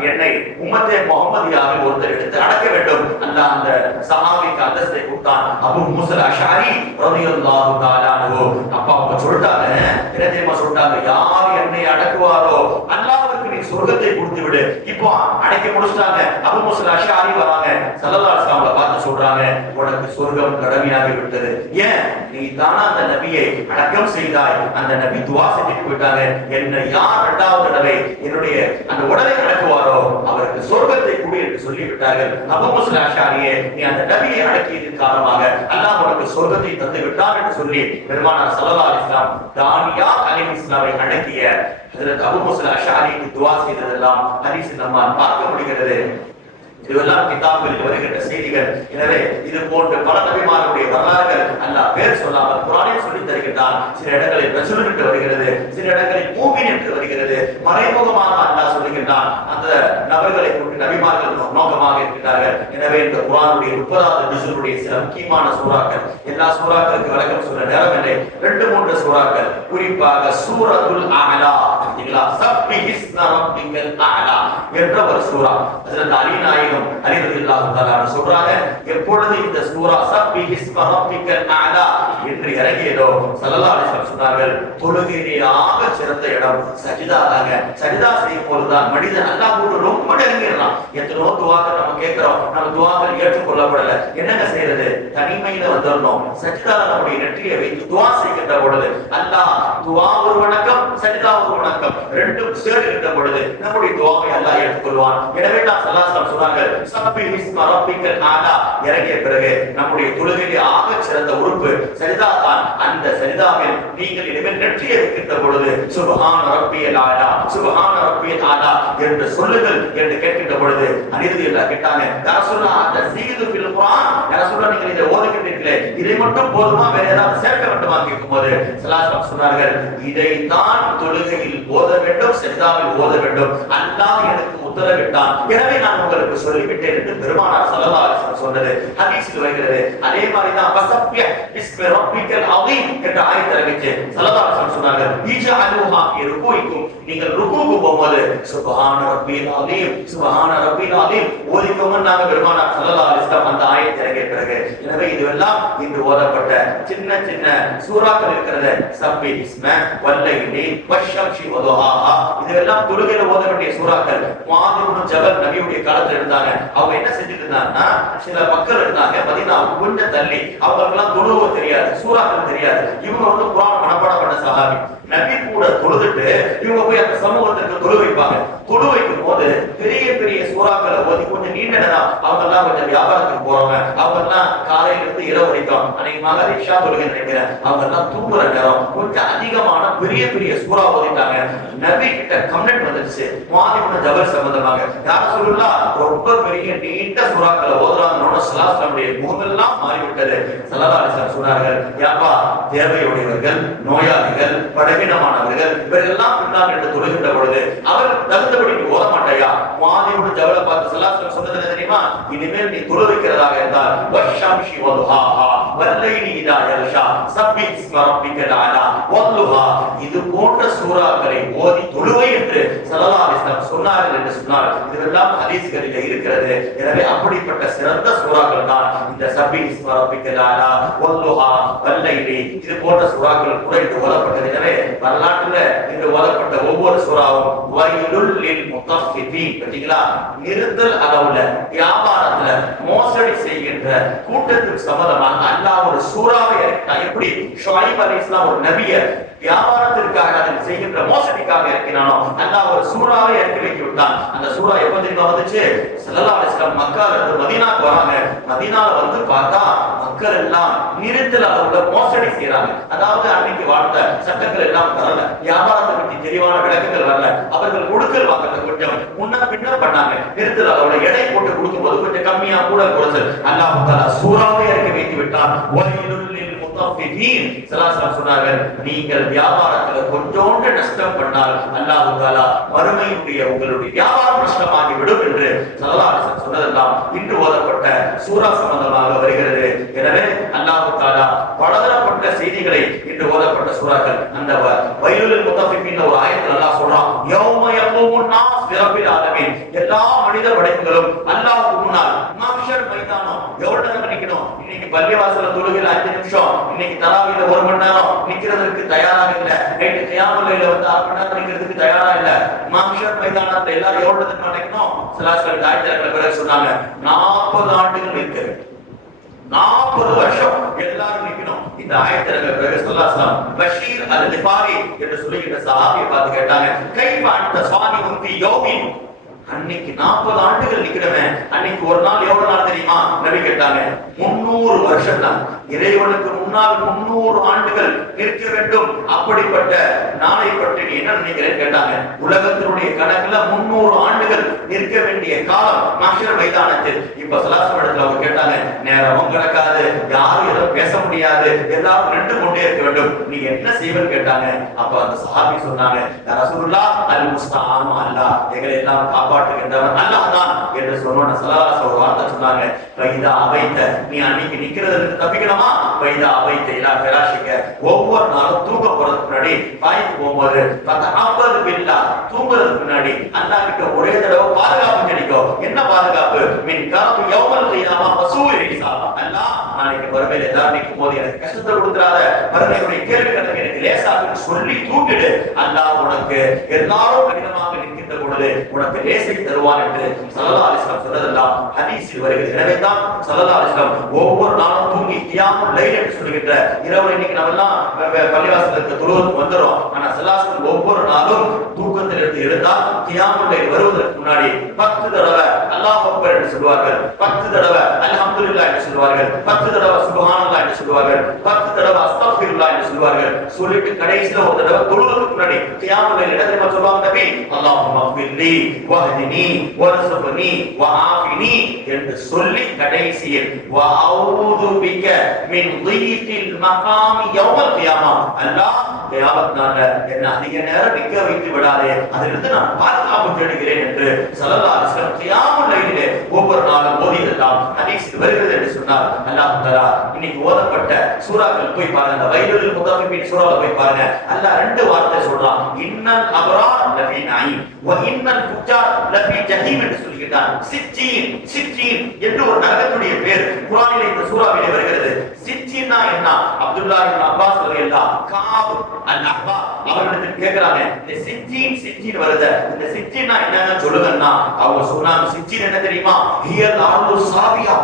என்னை உம்மத்தே முஹம்மதியாவில் ஒருத்தர் எடுத்து அடக்க வேண்டும். அல்லாஹ் அந்த சஹாபிக்கு அந்தஸ்தை கொடுத்தான். அபூ மூஸா அஷ்அரி ரலியல்லாஹு தஆலா அன்ஹு அப்பா அவங்க சொல்லிட்டாங்க, என்ன தெரியுமா சொல்லிட்டாங்க? யார் என்னை அடக்குவாரோ அல்லாஹ்வுக்கு நீ சொர்க்கத்தை கொடுத்து விடு. இப்போ அடக்க முடிச்சிட்டாங்க. அபூ மூஸா அஷ்அரி வராங்க, ஸல்லல்லாஹு அலைஹி வஸல்லம் பார்த்து சொல்றாங்க, உனக்கு சொர்க்கம் கடமையாகி விட்டது. ஏன்? நீ தானா அந்த நபியை அடக்கம் செய்தாய். அந்த நபி துஆ செஞ்சுட்டு போயிட்டாங்க, என்ன யார் இரண்டாவது தடவை என்னுடைய அந்த உடலை அடக்குவாரோ அவருக்கு சொர்க்கத்தை கொடு என்று சொல்லிவிட்டார்கள். அபூ மூஸா அஷ்அரியே, நீ அந்த நபியை அடக்கியதன் காரணமாக அல்லாஹ் உனக்கு சொர்க்கத்தை தந்து விட்டான் என்று சொல்லி பெருமானார் ஸல்லல்லாஹு அலைஹி வஸல்லம் தானியால் அலைஹிஸ்ஸலாமை அடக்கிய ஹஜ்ரத் அபூ மூஸா அஷ்அரிக்கு துஆ செய்ததெல்லாம் ஹதீஸில் நம்மால் பார்க்க முடிகிறது. இதுவெல்லாம் கிதாபுகளில் வருகின்ற செய்திகள். எனவே இது போன்ற பல நபிமார்களுடைய வரலாறுகள் அல்லாஹ் பேர் சொல்லாமல் குர்ஆனில் சொல்லி தருகின்றான். சில இடங்களில் ரசூல் என்று வருகிறது, சில இடங்களில் மூமின் என்று வருகிறது. மறைமுகமாக அல்லாஹ் சொல்லுகின்றான். அந்த நபர்களை கொண்டு நபிமார்கள் நோக்கமாக இருக்கிறார்கள். எனவே இந்த குர்ஆனுடைய 30வது ஜுஸுடைய சில முக்கியமான சூறாக்கள், எல்லா சூறாக்களுக்கு விளக்கம் சொல்ல நேரம் இல்லை. 2-3 சூறாக்கள், குறிப்பாக சூரத்துல் அஅலா, சப்பிஹிஸ்ம ரப்பிக்கல் அஅலா என்ற ஒரு சூரா. ஹஜ்ரத் அலி நாயகம் அலி ரலியல்லாஹு தஆலா சொல்றாங்க, எப்பொழுது இந்த சூரா சப்பிஹிஸ்ம ரப்பிக்கல் அஅலா என்று இறங்கியதோ ஸல்லல்லாஹு அலைஹி வஸல்லம் சொன்னார்கள், தொழுகையிலேயாக சிறந்த இடம் சஜிதா தாங்க. சஜிதா செய்யும் போதுதான் மனிதன் அல்லாஹ்வோடு ரொம்ப நெருங்கிடலாம். எத்தனோ துஆக்கள் நம்ம கேட்கிறோம், நம்ம துஆக்கள் ஏற்றுக்கொள்ளப்படல. என்னங்க செய்யறது? தனிமையில வந்துடணும். சஜிதால நம்முடைய நெற்றியை வைத்து துஆ செய்கின்ற பொழுது அல்லாஹ் துஆ ஒரு வணக்கம், சஜிதா ஒரு வணக்கம். பக்கம் ரெண்டும் சேர்க்கின்ற பொழுது நம்முடைய துஆவை அல்லாஹ் ஏற்றுக்கொள்வான். எனவே நான் ஸல்லல்லாஹு அலைஹி வஸல்லம் சொன்னார்கள், சப்பிஹ் இஸ்ம ரப்பிக்கல் ஆலா இறங்கிய பிறகு நம்முடைய தொழுகையிலே ஆக சிறந்த உறுப்பு சஜிதா தான். அந்த சஜிதாவில் நீங்கள் இனிமேல் நெற்றியை வைக்கின்ற பொழுது சுப்ஹான ரப்பியல் ஆலா சுப்ஹான ரப்பியல் ஆலா என்று சொல்லுங்கள் என்று கேட்கின்ற பொழுது அனிருதியல்லா கேட்டாங்க, யா ரசூலல்லாஹ் அந்த சீது ஃபில் குர்ஆன், யா ரசூலல்லாஹ் நீங்கள் இதை ஓதுகின்றீர்களே இதை மட்டும் போதுமா, வேற ஏதாவது சேர்க்க வேண்டுமா கேட்கும்போது ஸல்லல்லாஹு சொன்னார்கள், இதை தான் தொழுகையில் ஓத வேண்டும், சஜிதாவில் ஓத வேண்டும், அல்லாஹ் எனக்கு உத்தரவிட்டான், எனவே நான் உங்களுக்கு சொல்லிவிட்டேன் என்று பெருமானார் ஸல்லல்லாஹு அலைஹி வஸல்லம் சொன்னது ஹதீஸில் வருகிறது. அதே மாதிரி தான் வஸப்பிஹ் பிஸ்மி ரப்பிக்கல் அதீம் என்ற ஆயத்தை இறங்கிச்சு. ஸல்லல்லாஹு அலைஹி வஸல்லம் சொன்னார்கள், இஜஅலுஹா ஃபீ ருகூஇக்கும், நீங்கள் ருகூக்கு போகும்போது சுப்ஹான ரப்பியல் அதீம் சுப்ஹான ரப்பியல் அதீம் ஓதிக்கோங்க நாங்க பெருமானார் ஸல்லல்லாஹு அலைஹி வஸல்லம் அந்த ஆயத்தை இறங்கிய பிறகு. எனவே இதுவெல்லாம் இன்று ஓதப்பட்ட சின்ன சின்ன சூறாக்கள் இருக்கிறது. சப்பி இஸ்ம வல்லைலி வஷ்ஷம்ஷி வதுஹாஹா இதெல்லாம் தொழுகையில ஓத வேண்டிய சூறாக்கள். முஆத் இப்னு ஜபல் நபியுடைய காலத்துல இருந்தாங்க. அவங்க என்ன செஞ்சிட்டு இருந்தாங்கன்னா, சில மக்கள் இருந்தாங்க மதீனாவுக்கு கொஞ்சம் தள்ளி, அவங்களுக்கெல்லாம் தொழுவ தெரியாது, சூறாக்கள் தெரியாது. இவங்க வந்து குர்ஆன் மனப்பாடம் பண்ண சஹாபி. நபி கூட தொழுதுட்டு இவங்க போய் அந்த சமூகத்துக்கு தொழு வைப்பாங்க. தொழு வைக்கும் போது பெரிய பெரிய சூறாக்களை ஓதி கொஞ்சம் நீண்ட நேரம், அவங்க எல்லாம் கொஞ்சம் வியாபாரத்துக்கு போறவங்க, அவங்க எல்லாம் காலையில இருந்து இரவு வரைக்கும் அன்னைக்கு மகர் இஷா தொழுகை நினைக்கிறேன், அவங்க எல்லாம் தூங்குற நேரம் கொஞ்சம் அதிகமான பெரிய பெரிய சூறா ஓதிட்டாங்க. நபி கிட்ட கம்ப்ளைண்ட் வந்துருச்சு முஆத் இப்னு ஜபல் சம்பந்தமாக, யா ரசூலுல்லாஹ் ரொம்ப பெரிய நீண்ட சூறாக்களை ஓதுறாங்கன்னு ஸல்லல்லாஹு முகமெல்லாம் மாறிவிட்டது. ஸல்லல்லாஹு அலைஹி வஸல்லம் சொன்னார்கள், யாப்பா தேவையுடையவர்கள், நோயாளிகள், பலவீனமானவர்கள் இவரெல்லாம் பின்னால் என்று தொழுகின்ற பொழுது அவர் தகுந்தபடி ஓத மாட்டாயா? முஆத் இப்னு ஜபலை பார்த்து ஸல்லல்லாஹு அலைஹி வஸல்லம் சொன்னது என்ன தெரியுமா? இனிமேல் நீ தொழு வைக்கிறதாக இருந்தால் வஷ்ஷம்ஷி வதுஹாஹா வல்லைலி இதா யல்ஷா சப்பிஹ் இஸ்ம ரப்பிக்கல் ஆலா வதுஹா இது போன்ற சூறாக்களை ஓதி தொழுவை என்று ஸல்லல்லாஹு அலைஹி வஸல்லம் சொன்னார்கள் என்று சொன்னார். இதெல்லாம் ஹதீஸ்களில் இருக்கிறது. எனவே அப்படிப்பட்ட சிறந்த சூறாக்கள் தான் இந்த சப்பிஹ் இஸ்ம ரப்பிக்கல் ஆலா வதுஹா வல்லைலி இது போன்ற சூறாக்கள் கூட இது ஓதப்பட்டது. எனவே வரலாற்றுல இன்று ஓதப்பட்ட ஒவ்வொரு சூறாவும் வயலுல் லில் முத்தஃபிஃபீன் பார்த்தீங்களா, நிறுத்தல் அளவுல வியாபாரத்துல மோசடி செய்கின்ற கூட்டத்துக்கு சம்பந்தமாக அல்லாஹ் ஒரு சூறாவை இறக்கினான். எப்படி ஷுஐப் அலைஹிஸ்ஸலாம் ஒரு நபியை வியாபாரத்திற்காக அதில் செய்கின்ற மோசடிக்காக இறக்கினானோ அல்லாஹ் ஒரு சூறாவை இறக்கி வைத்து விட்டான். அந்த சூறா எப்ப தெரியுமா வந்துச்சு? ஸல்லல்லாஹு அலைஹி வஸல்லம் மக்கால இருந்து மதீனாக்கு வராங்க. மதீனால வந்து பார்த்தா மக்கள் எல்லாம் நிறுத்தல் அளவுல மோசடி செய்யறாங்க. அதாவது அன்னைக்கு வாழ்ந்த சட்டங்கள் எல்லாம் வரல, வியாபாரத்தை பற்றி தெளிவான விளக்கங்கள் வரல, அவர்கள் கொடுக்கல் வாங்கல கொஞ்சம் முன்ன பின்ன பண்ணாங்க. நிறுத்தல் அளவுல எடை போட்டு கொடுக்கும் போது கொஞ்சம் கம்மியா கூட கொடுத்தல். அல்லாஹ் தஆலா சூறாவை இறக்கி வைத்து விட்டான். வயலுல் லில் முத்தஃபிஃபீன் சொன்னார்கள், நீங்கள் வியாபாரத்துல கொஞ்சோண்டு நஷ்டம் பண்ணால் அல்லாஹ் தஆலா மறுமையுடைய உங்களுடைய வியாபாரம் நஷ்டமாகி விடும் என்று ஸல்லல்லாஹு அலைஹி வஸல்லம் சொன்னதெல்லாம் இன்று ஓதப்பட்ட சூரா சம்பந்தமாக வருகிறது. எனவே அல்லாஹ் தஆலா பலதரப்பட்ட செய்திகளை இன்று ஓதப்பட்ட சூறாக்கள். அந்த வயலுல் முத்தஃபிஃபீன் ஒரு ஆயத்தில் அல்லாஹ் சொல்றான், யௌம யகூமுன் நாஸ் பிரபில் ஆலமீன் எல்லா மனித படைப்புகளும் அல்லாஹ்வுக்கு முன்னால் மஹ்ஷர் மைதானம் எவ்வளவு நிக்கணும். இன்னைக்கு பள்ளிவாசல்ல தொழுகையில 5 நிமிஷம், இன்னைக்கு தராவில 1 மணி நேரம் நிக்கிறதுக்கு தயாராக இல்ல, நைட்டு கியாமுல் லைல வந்து 1/2 மணி நேரம் நிக்கிறதுக்கு தயாரா இல்ல. மஹ்ஷர் மைதானத்துல எல்லாரும் எவ்வளவு நிக்கணும்? ஸல்லல்லாஹு அலைஹி வஸல்லம் சொன்னாங்க 40 ஆண்டுகள் நிற்கிறது, 40 வருஷம் எல்லாரும் நிக்கணும். இந்த ஆயத்துல பிறகு ஸல்லல்லாஹு அலைஹி வஸல்லம் பஷீர் அல்-கிஃபாரி என்று சொல்லுகிற சஹாபியை பார்த்து கேட்டாங்க, கைஃப அன்த ஸானிஹுன் ஃபீ யௌமின் அன்னைக்கு 40 ஆண்டுகள் நிக்கிறவன் அன்னைக்கு ஒரு நாள் எவ்வளவு நாள் தெரியுமா? நபி கேட்டாங்க 300 வருஷம் தான். இறைவனுக்கு முன்னால் 300 ஆண்டுகள் நிற்க வேண்டும். அப்படிப்பட்ட நாளை பற்றி நீ என்ன நினைக்கிறேன்னு கேட்டாங்க. உலகத்தினுடைய கணக்குல 300 ஆண்டுகள் நிற்க வேண்டிய காலம் மஹ்ஷர் மைதானத்தில். இப்ப ஸல்லல்லாஹு அலைஹி வஸல்லம் கேட்டாங்க, நேரமும் கிடக்காது, யாரும் எதுவும் பேச முடியாது, எல்லாரும் நின்று கொண்டே இருக்க வேண்டும், நீ என்ன செய்வன்னு கேட்டாங்க. அப்ப அந்த சஹாபி சொன்னாங்க, யா ரசூலுல்லாஹ் அல் முஸ்தஆன் அல்லாஹ் எங்களை எல்லாம் காப்பாற்றுகின்றவன் அல்லாஹ் தான் என்று சொன்ன ஸல்லல்லாஹு அலைஹி வஸல்லம் வார்த்தை சொன்னாங்க, வைதா அவைத்த நீ அன்னைக்கு நிக்கிறதுக்கு தப்பிக்கணுமா? வைதா அவைத்த இலா ஃபிராஷிக ஒவ்வொரு நாளும் தூங்க போறதுக்கு முன்னாடி பாய்க்கு போகும்போது ஃபதஅபது பில்லா தூங்குறதுக்கு முன்னாடி அல்லாஹ் கிட்ட ஒரே தடவை பாதுகாப்பு கிடைக்கும். என்ன பாதுகாப்பு? மின் கரபு யௌமல் கியாமா வசூல் ஹிசாப். அல்லாஹ் நாளைக்கு மறுமையில எல்லாரும் நிற்கும் போது எனக்கு கஷ்டத்தை கொடுத்துறாத, மறுமையுடைய கேள்வி கணக்கு எனக்கு லேசாக சொல்லி தூங்கிடு, அல்லாஹ் உனக்கு எல்லாரும் கடினமாக நிற்கிற இருக்கின்ற பொழுது உனக்கு லேசை தருவான் என்று ஸல்லல்லாஹு அலைஹி வஸல்லம் சொன்னதெல்லாம் ஹதீஸில் வருகிறது. எனவே தான் ஸல்லல்லாஹு அலைஹி வஸல்லம் ஒவ்வொரு நாளும் தூங்கி கியாமுல் லைல் என்று சொல்கின்ற இரவு இன்னைக்கு நம்ம எல்லாம் பள்ளிவாசலுக்கு தொழுவதற்கு வந்துறோம். ஆனா ஸல்லல்லாஹு அலைஹி வஸல்லம் ஒவ்வொரு நாளும் தூக்கத்தில் இருந்து எழுந்தால் கியாமுல் லைல் வருவதற்கு முன்னாடி 10 தடவை அல்லாஹ் அக்பர் என்று சொல்வார்கள், 10 தடவை அல்ஹம்துலில்லாஹ் என்று சொல்வார்கள், 10 தடவை சுப்ஹானல்லாஹ் என்று சொல்வார்கள், 10 தடவை அஸ்தக்ஃபிருல்லாஹ் என்று சொல்வார்கள். சொல்லிட்டு கடைசில ஒரு தடவை தொழுவதற்கு முன்னாடி கியாமுல் லைல் என்ன தெரியுமா சொல்வாங்க நபி? அல்லாஹும்ம ஃபில்லி வஹ்தினி வர்ஸுக்னி வஆஃபினி என்று சொல்லி கடைசியில் வஅஊது பிக மின் ضيقில் மகாமி யௌமல் கியாமா, அல்லாஹ் கியாமத் நாள்ல என்ன அதிக நேரம் நிக்க வைத்து விடாதே, அதிலிருந்து நான் பாதுகாப்பு தேடுகிறேன் என்று ஸல்லல்லாஹு அலைஹி வஸல்லம் கியாமுல் லைலிலே ஒவ்வொரு நாளும் ஓதியதெல்லாம் ஹதீஸில் வருகிறது என்று சொன்னார். அல்லாஹ் தஆலா இன்னைக்கு ஓதப்பட்ட சூறாக்கள் போய் பாருங்க, அந்த வைலுல் முத்தஃபிஃபின் சூறாவை போய் பாருங்க. அல்லாஹ் ரெண்டு வார்த்தை சொல்றான், இன்னல் அப்ரார் லஃபீ நஈம் வ இன்னல் ஃபுஜ்ஜார் லஃபீ ஜஹீம் என்று சொல்கிறான். சிஜ்ஜீன் சிஜ்ஜீன் என்று ஒரு நரகத்துடைய பேர் குர்ஆனிலே இந்த சூறாவிலே வருகிறது. சிஜ்ஜீன்னா என்ன? அப்துல்லாஹ் இப்னு அப்பாஸ் ரலியல்லாஹு காப் அல்-அஹ்பா அவர்களிடத்தில் கேக்குறாங்க, இந்த சிஜ்ஜீன் சிஜ்ஜீன் வருது, இந்த சிஜ்ஜீன்னா என்னன்னு சொல்லுங்கன்னா அவங்க சொன்னாங்க, சிஜ்ஜீன் என்ன தெரியுமா? ஹியல் அர்து சாபியா,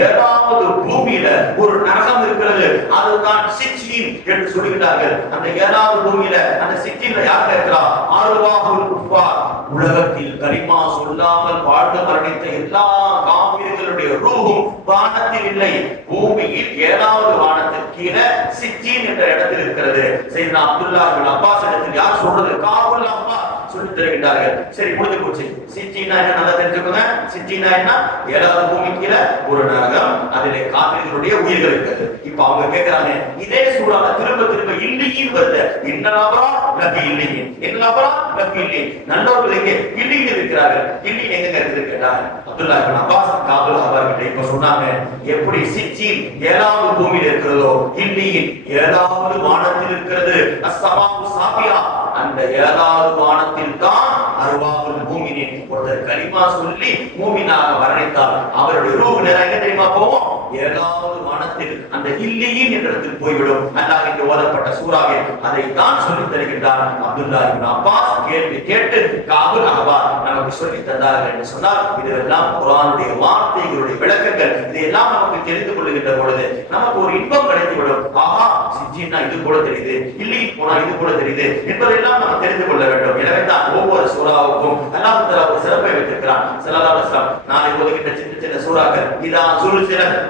ஏழாவது பூமியில ஒரு நரகம் இருக்கிறது, அதுதான் சிஜ்ஜீன் என்று சொல்கிறார்கள். அந்த ஏழாவது பூமியில அந்த சிஜ்ஜீன்ல யார் இருக்கிறா? அர்வாஹுல் குஃபார், உலகத்தில் கலிமா சொல்லாமல் வாழ்ந்து மரணித்த எல்லா காஃபிர்களுடைய ரூஹும் வானத்தில் இல்லை, பூமியில் ஏழாவது வானத்திற்கு கீழே சிஜ்ஜீன் என்ற இடத்தில் இருக்கிறது. சையத்னா அப்துல்லாஹ் இப்னு அப்பாஸ் இடத்தில் யார் சொல்றது? காபுல் அஹ்பா சொல்லி தருகிறார்கள். சரி, முடிஞ்சு போச்சு. சிஜ்ஜீனா என்ன நல்லா தெரிஞ்சுக்கோங்க. சிஜ்ஜீனா என்ன? ஏழாவது பூமி கீழே ஒரு நரகம், அதிலே காஃபிர்களுடைய உயிர்கள் இருக்கிறது. இப்ப அவங்க கேக்குறாங்க, இதே சூறால திரும்ப திரும்ப இல்லீன் வருது, இன்னலபரா லஃபீ இல்லீன், இன்னலபரா லஃபீ இல்லீன், நல்லவர்கள் எங்கே இல்லீன் இருக்கிறார்கள், இல்லீன் எங்க இருக்குது கேட்டாங்க. அப்துல்லாஹ் இப்னு அப்பாஸ் காபுல் அஹ்பா கிட்ட இப்ப சொன்னாங்க, எப்படி சிஜ்ஜீன் ஏழாவது பூமியில் இருக்கிறதோ இல்லீன் ஏழாவது வானத்தில் இருக்கிறது. அஸ்ஸமாஉ சாபியா, அந்த ஏழாவது வானத்தில் தான் அர்வாஹுல் மூமினின், ஒருத்தர் கலிமா சொல்லி மூமினாக மரணித்தால் அவருடைய ரூஹ் நேரா எங்க தெரியுமா போகும்? ஏழாவது வானத்தில் அந்த இல்லீன் என்ற இடத்தில் போய்விடும். அல்லாஹ் என்று ஓதப்பட்ட சூறாவில் அதை தான் சொல்லி தருகின்றார். அப்துல்லாஹ் இப்னு அப்பாஸ் கேள்வி கேட்டு காபுல் அஹ்பா நமக்கு சொல்லி தந்தார்கள் என்று சொன்னால், இதெல்லாம் குர்ஆனுடைய வார்த்தைகளுடைய விளக்கங்கள். இதையெல்லாம் நமக்கு தெரிந்து கொள்ளுகின்ற பொழுது நமக்கு ஒரு இன்பம் கிடைத்துவிடும். ஆஹா, சிஜ்ஜீன்னா இது போல தெரியுது, இல்லீன் போனா இது போல தெரியுது என்பதெல்லாம் நாம் தெரிந்து கொள்ள வேண்டும். எனவே தான் ஒவ்வொரு சூறாவுக்கும் அல்லாஹ் தஆலா ஒரு சிறப்பை வைத்திருக்கிறான். ஸல்லல்லாஹு அலைஹி வஸல்லம் நாளை ஓதுகின்ற சின்ன சின்ன சூறாக்கள், இதா சுல்சிலத்,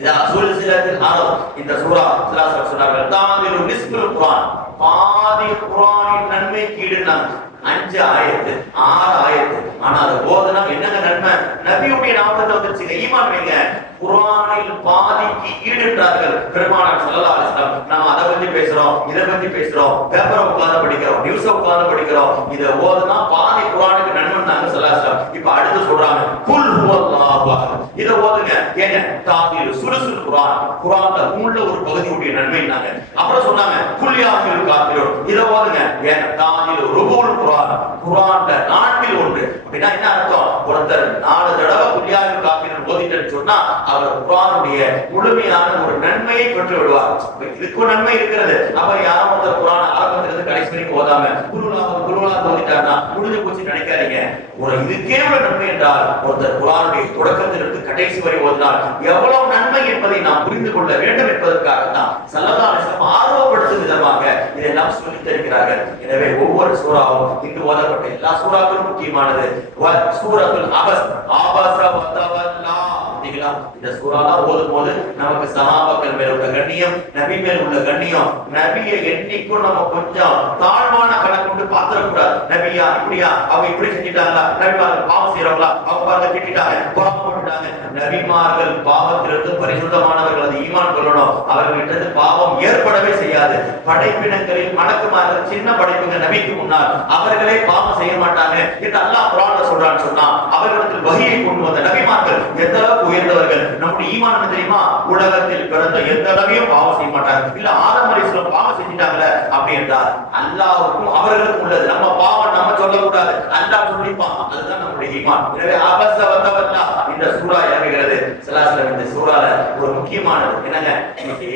இதா சுல்சிலத்தில் ஆரப், இந்த சூரா ஸல்லல்லாஹு அலைஹி வஸல்லம் சொன்னார்கள், தாமிரு நிஸ்புல் குர்ஆன், பாதி குர்ஆனின் நன்மை கீடுனாங்க. 5 ஆயத்து 6 ஆயத்து, ஆனா அது போதனா என்னங்க நன்மை? நபியுடைய நாமத்தை வந்துருச்சுங்க, ஈமான் வைங்க. குர்ஆனில் பாதிக்கு ஈடுன்றார்கள் பெருமானார் ஸல்லல்லாஹு அலைஹி வஸல்லம். நாம அதை பத்தி பேசுறோம், இதை பத்தி பேசுறோம், பேப்பரை உட்கார்ந்து படிக்கிறோம், நியூஸை உட்கார்ந்து படிக்கிறோம், இதை ஓதுனா பாதி குர்ஆனுக்கு நன்மைன்னாங்க ஸல்லல்லாஹு அலைஹி வஸல்லம். இப்ப அடுத்து சொல்றாங்க, குல் ஹுவல்லாஹு அஹத், இதை ஓதுங்க. ஏங்க தாதில் சுலுசுல் குர்ஆன், குர்ஆன்ல மூணுல ஒரு பகுதியுடைய நன்மைன்னாங்க. அப்புறம் சொன்னாங்க குல் யாஹில் காஃபிரூன், இதை ஓதுங்க. ஏங்க தாதில் ருபுல் குர்ஆன், குர்ஆன்ல 4 1. அப்படின்னா என்ன அர்த்தம்? ஒருத்தர் 4 தடவை குல் யாஹில் காஃபிரூன் ஓதிட்டேன்னு சொன்னா அவர் குர்ஆனுடைய முழுமையான ஒரு நன்மையை பெற்று விடுவார். இதுக்கு நன்மை இருக்கிறது. அப்ப யாரும் ஒருத்தர் குர்ஆன் ஆரம்பத்திலிருந்து கடைசி வரைக்கும் ஓதாம குருவாக ஓதிட்டார்னா முடிஞ்சு போச்சு நினைக்காதீங்க. ஒரு இதுக்கே ஒரு நன்மை என்றால் ஒருத்தர் குர்ஆனுடைய தொடக்கத்திலிருந்து கடைசி வரை ஓதினால் எவ்வளவு நன்மை என்பதை நாம் புரிந்து கொள்ள வேண்டும் என்பதற்காக தான் ஸல்லல்லாஹு அலைஹி வஸல்லம் ஆர்வப்படுத்தும் விதமாக இதெல்லாம் சொல்லித் தருகிறார்கள். எனவே ஒவ்வொரு சூறாவும் இங்கு ஓதப்பட்ட எல்லா சூறாக்களும் முக்கியமானது. சூரத்துல் அபஸ், ஆபஸ வ தவல்லா, இந்த சூறாலாம் ஓதும் போது நமக்கு சஹாபாக்கள் மேல உள்ள கண்ணியம், நபி மேல உள்ள கண்ணியம், நபியை என்னைக்கும் நம்ம கொஞ்சம் தாழ்வான கணக்கு பாத்திரக்கூடாது. நபியா இப்படியா, அவங்க இப்படி செஞ்சிட்டாங்களா, நபிமார்கள் பாவம் செய்யறவங்களா, அவங்க பாருங்க திட்டாங்க, பாவம் போட்டுட்டாங்க. நபிமார்கள் பாவத்திலிருந்து பரிசுத்தமானவர்கள், அது ஈமான் கொள்ளணும். அவர்களிடத்து பாவம் ஏற்படவே செய்யாது. படைப்பினங்களில் மலக்குமார்கள் சின்ன படைப்புங்க நபிக்கு முன்னால் அவர்களே பாவம் செய்ய மாட்டாங்க என்று அல்லாஹ் குர்ஆன்ல சொல்றான்னு சொன்னா, அவர்களிடத்தில் வஹியை கொண்டு வந்த நபிமார்கள் எந்த அளவுக்கு உயர்ந்தவர்கள். நம்முடைய ஈமான் என்ன தெரியுமா? உலகத்தில் பிறந்த எந்த நபியும் பாவம் செய்ய மாட்டாங்க. இல்ல ஆதம் அலைஹிஸ்ஸலாம் பாவம் செஞ்சிட்டாங்களே அப்படி என்றால் அல்லாஹ்வுக்கும் அவர்களுக்கும் உள்ளது. நம்ம பாவம் நம்ம சொல்லக்கூடாது, அல்லாஹ் சொல்லிப்பான். அதுதான் நம்முடைய நம்முடைய ஈமான். எனவே அபஸ வதவல்லா இந்த சூரா இறங்குகிறது. ஸல்லல்லாஹு இந்த சூரால ஒரு முக்கியமானது என்னங்க, இன்னைக்கு